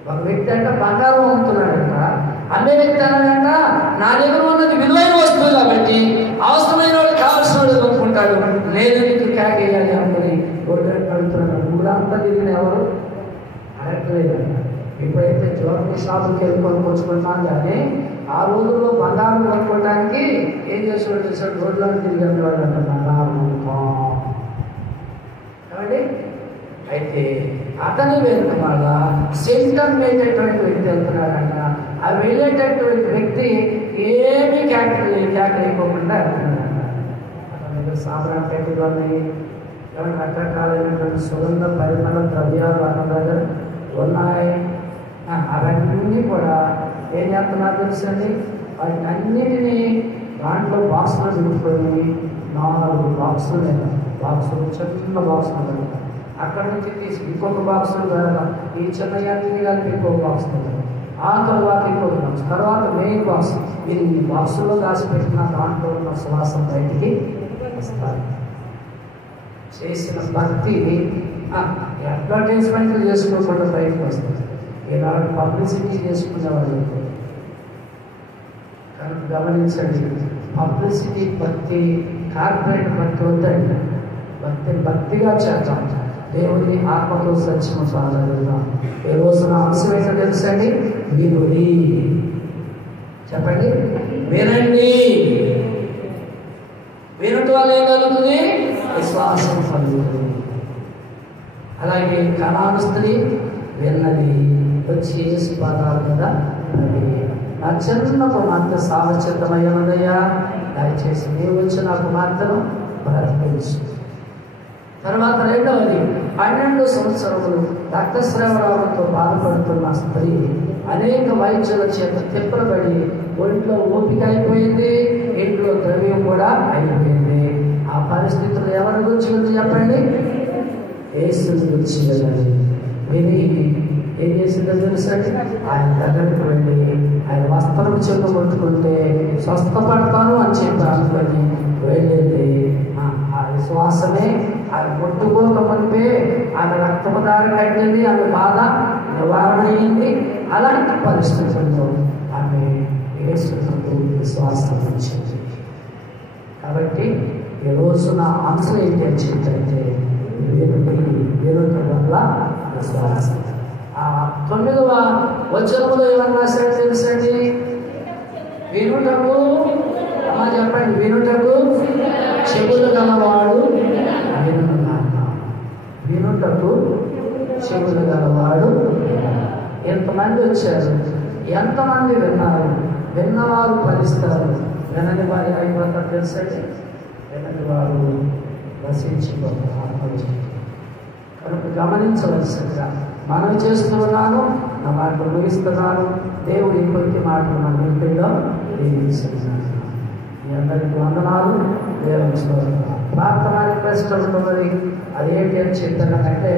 ఒక వ్యక్తి అంటే బంగారం అమ్ముతున్నాడంట, అమ్మే వ్యక్తి అన్నాడంట నా దగ్గర ఉన్నది విలువైన వస్తువు కాబట్టి అవసరమైన వాడు కావాల్సిన వాడు కొనుక్కుంటాడు, లేదు నీకు కేకేయాలి అనుకుని రోడ్డు అడుగుతున్నాడు. ఊరంతా తిరిగిన ఎవరు అడగలేదంట. ఇప్పుడైతే జ్యోతి షాపుకి వెళ్ళి కొనుక్కొచ్చుకుంటాను, కానీ ఆ రోజుల్లో బంగారం కొనుక్కోవడానికి ఏం చేసేవాడు? రోడ్లో తిరిగి వాడు అంట బంగారం కాబట్టి. అయితే అతను వెళ్తే వాళ్ళ సెంటర్ వెళ్ళేటటువంటి వ్యక్తి వెళ్తున్నాడంట. ఆ వెళ్ళేటటువంటి వ్యక్తి ఏమీ కేకలేకోకుండా వెళ్తున్నాడంట. అతని దగ్గర సాంబ్రాణ పెట్టులు ఉన్నాయి, రకరకాలైనటువంటి సుగంధ పరిమళ ద్రవ్యాలు అతని దగ్గర ఉన్నాయి. అవన్నీ కూడా ఏం చేస్తున్నారు తెలుసండి? వాటిని అన్నిటినీ దాంట్లో బాక్సులో పెట్టుకొని 4 బాక్సులు చిన్న బాక్సులు పెడతారు. అక్కడ నుంచి తీసి ఇంకొక బాక్సులు పెడతాం. ఈ చిన్న యాత్రిని కలిపి ఇంకొక బాక్స్ పెడతాం. ఆ తర్వాత ఇంకొక బాక్స్, తర్వాత మెయిన్ బాక్స్. మీరు ఈ బాక్సుల్లో దాచిపెట్టిన దాంట్లో ఉన్న సువాసన బయటికి వస్తారు. చేసిన భక్తి అడ్వర్టైజ్మెంట్లు చేసుకోకుండా బయటకు వస్తుంది. ఈనాడు పబ్లిసిటీ చేసుకునేవాళ్ళు కనుక గమనించండి. పబ్లిసిటీ భక్తి, కార్పొరేట్ భక్తి వద్దండి. భక్తిగా చేద్దాం. దేవుని ఆత్మతో సత్యము సాధన. ఈ రోజున అంశం ఏంటో తెలుసండి? వినుడి. చెప్పండి, వినండి. వినటం వల్ల ఏం కలుగుతుంది? విశ్వాసం కలుగుతుంది. అలాగే కనాను స్త్రీ విన్నది, వచ్చి యేసు పాదాల మీద నా చిన్న కుమార్తె సావచితమయ్యా, దయచేసి నీవు వచ్చి నా కుమార్తెను బ్రతికించు. తర్వాత రెండవది, 12 సంవత్సరములు రక్తస్రావరాలతో బాధపడుతున్న స్త్రీ అనేక వైద్యుల చేత తిప్పబడి ఒంట్లో ఓపిక అయిపోయింది, ఇంట్లో ద్రవ్యం కూడా అయిపోయింది. ఆ పరిస్థితులు ఎవరి గురించి ఉంది చెప్పండి? యేసుని గురించి వెళ్ళాలి. విని ఏం చేసిందో తెలుసండి? ఆయన దగ్గరికి వెళ్ళి ఆయన వస్త్రం చెంగు కొట్టుకుంటే స్వస్థపడతాను అని చెప్పి అనుకొని వెళ్ళింది. ఆ విశ్వాసమే ఆయన ముట్టుకోకముందే ఆమె రక్తపదార కట్టింది, ఆమె బాధ నివారణ అయింది. అలాంటి పరిస్థితుల్లో ఆమె యేసుకు విశ్వాసం ఇచ్చింది. కాబట్టి ఈ రోజున అంశం ఏంటి అని చెప్పంటే వినటం వల్ల విశ్వాసం. ఆ 9వ వచనములో ఏమన్నా రాశాడు తెలుసండి? వినుటకు, అలా చెప్పండి, వినుటకు చెవులు గలవాడు వినుటకు చెవులు గలవాడు. ఎంతమంది వచ్చారు? ఎంతమంది విన్నారు? విన్నవారు ఫలిస్తారు, వినని వారి అయిపోతారు తెలుసండి. వినని వారు నశించిపోతారు. కనుక గమనించవలసిందిగా మనవి చేస్తున్నాను. నా మాటలు ముగిస్తున్నాను. దేవుడి కొద్ది మాటలు మన ఇంటిలో దీవించున్నాను. మీ అందరికీ వందనాలు. దేవుని స్తోత్రం. ప్రార్థన రిక్వెస్ట్ ఉంటుంది. అదేంటి అని చెప్పానంటే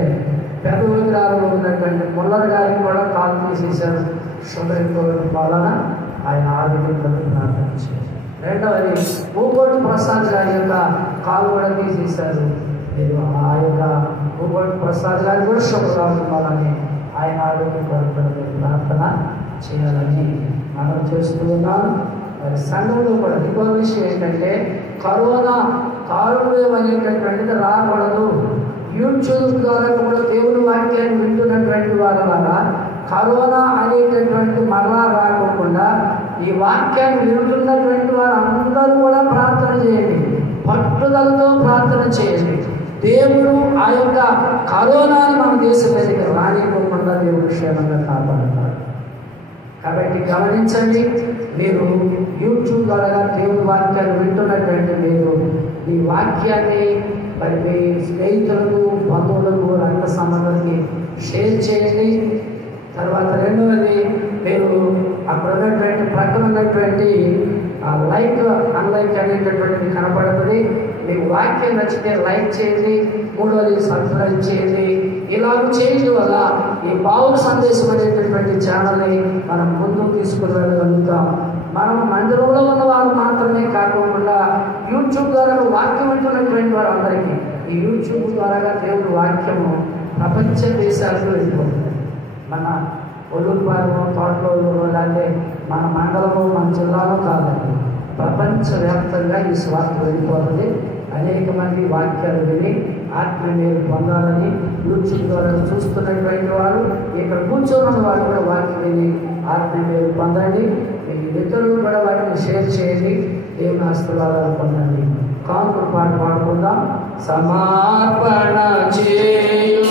పెద్ద విగ్రహాలలో ఉన్నటువంటి ముల్లర్ గారికి కూడా కాలు తీసేశారు. షుగర్ వలన ఆయన ఆరోగ్యం ప్రార్థించారు. రెండవది ఊకోటి ప్రసాద్ గారి యొక్క కాలు కూడా తీసేశారు. మీరు ఆ యొక్క ఊకోటి ప్రసాద్ గారి కూడా షుగర్ రావాలని ఆయన ఆరోగ్యం కొరకు ప్రార్థన చేయాలని మనం చేస్తూ ఉన్నాను. మరి సంఘంలో కూడా ఇంకో విషయం ఏంటంటే కరోనా కారుణ్యం అనేటటువంటిది రాకూడదు. యూట్యూబ్ ద్వారా కూడా దేవుని వాక్యాన్ని వింటున్నటువంటి వారి వల్ల కరోనా అనేటటువంటి మరలా రాకుండా ఈ వాక్యాన్ని వింటున్నటువంటి వారు అందరూ కూడా ప్రార్థన చేయండి. పట్టుదలతో ప్రార్థన చేయండి. దేవుడు ఆ యొక్క కరోనాని మన దేశం మీదకి రానివ్వకుండా దేవుడు క్షేమంగా కాపాడుతాడు. కాబట్టి గమనించండి, మీరు యూట్యూబ్ ద్వారా దేవుని వాక్యాన్ని వింటున్నటువంటి మీరు ఈ వాక్యాన్ని మరి మీ స్నేహితులకు, బంధువులకు, రక్త సంబంధానికి షేర్ చేయండి. తర్వాత రెండవది, మీరు అక్కడ ఉన్నటువంటి ప్రక్కన ఉన్నటువంటి లైక్ అన్లైక్ అనేటటువంటిది కనపడుతుంది. మీకు వాక్యం నచ్చితే లైక్ చేయండి. మూడవది సబ్స్క్రైబ్ చేయండి. ఇలాగ చేయడం వల్ల ఈ బావుల సందేశం అనేటటువంటి ఛానల్ని మనం ముందుకు తీసుకుని వెళ్ళగలుగుతాం. మనం మందిరంలో ఉన్న వారు మాత్రమే కాకుండా యూట్యూబ్ ద్వారా వాక్యం వింటున్నటువంటి వారు అందరికీ ఈ యూట్యూబ్ ద్వారా దేవుడి వాక్యము ప్రపంచ దేశాలకు వెళ్ళిపోతుంది. మన ఒల్లూరుపాలెం, తోటలోలు, లేకపోతే మన మండలము, మన జిల్లాలో కాదండి, ప్రపంచవ్యాప్తంగా ఈ స్వార్థ వెళ్ళిపోతుంది. అనేక మంది వాక్యాలు విని ఆత్మీయ పొందాలని యూట్యూబ్ ద్వారా చూస్తున్నటువంటి వారు, ఇక్కడ కూర్చోన్న వారు కూడా వాక్యం విని ఆత్మీయ పొందండి. మీ మిత్రులు కూడా వాటిని షేర్ చేయండి. దేవుని ఆశీర్వాదాలు పొందండి. కాంకుడు పాట పాడుకుందాం. సమర్పణ చేయు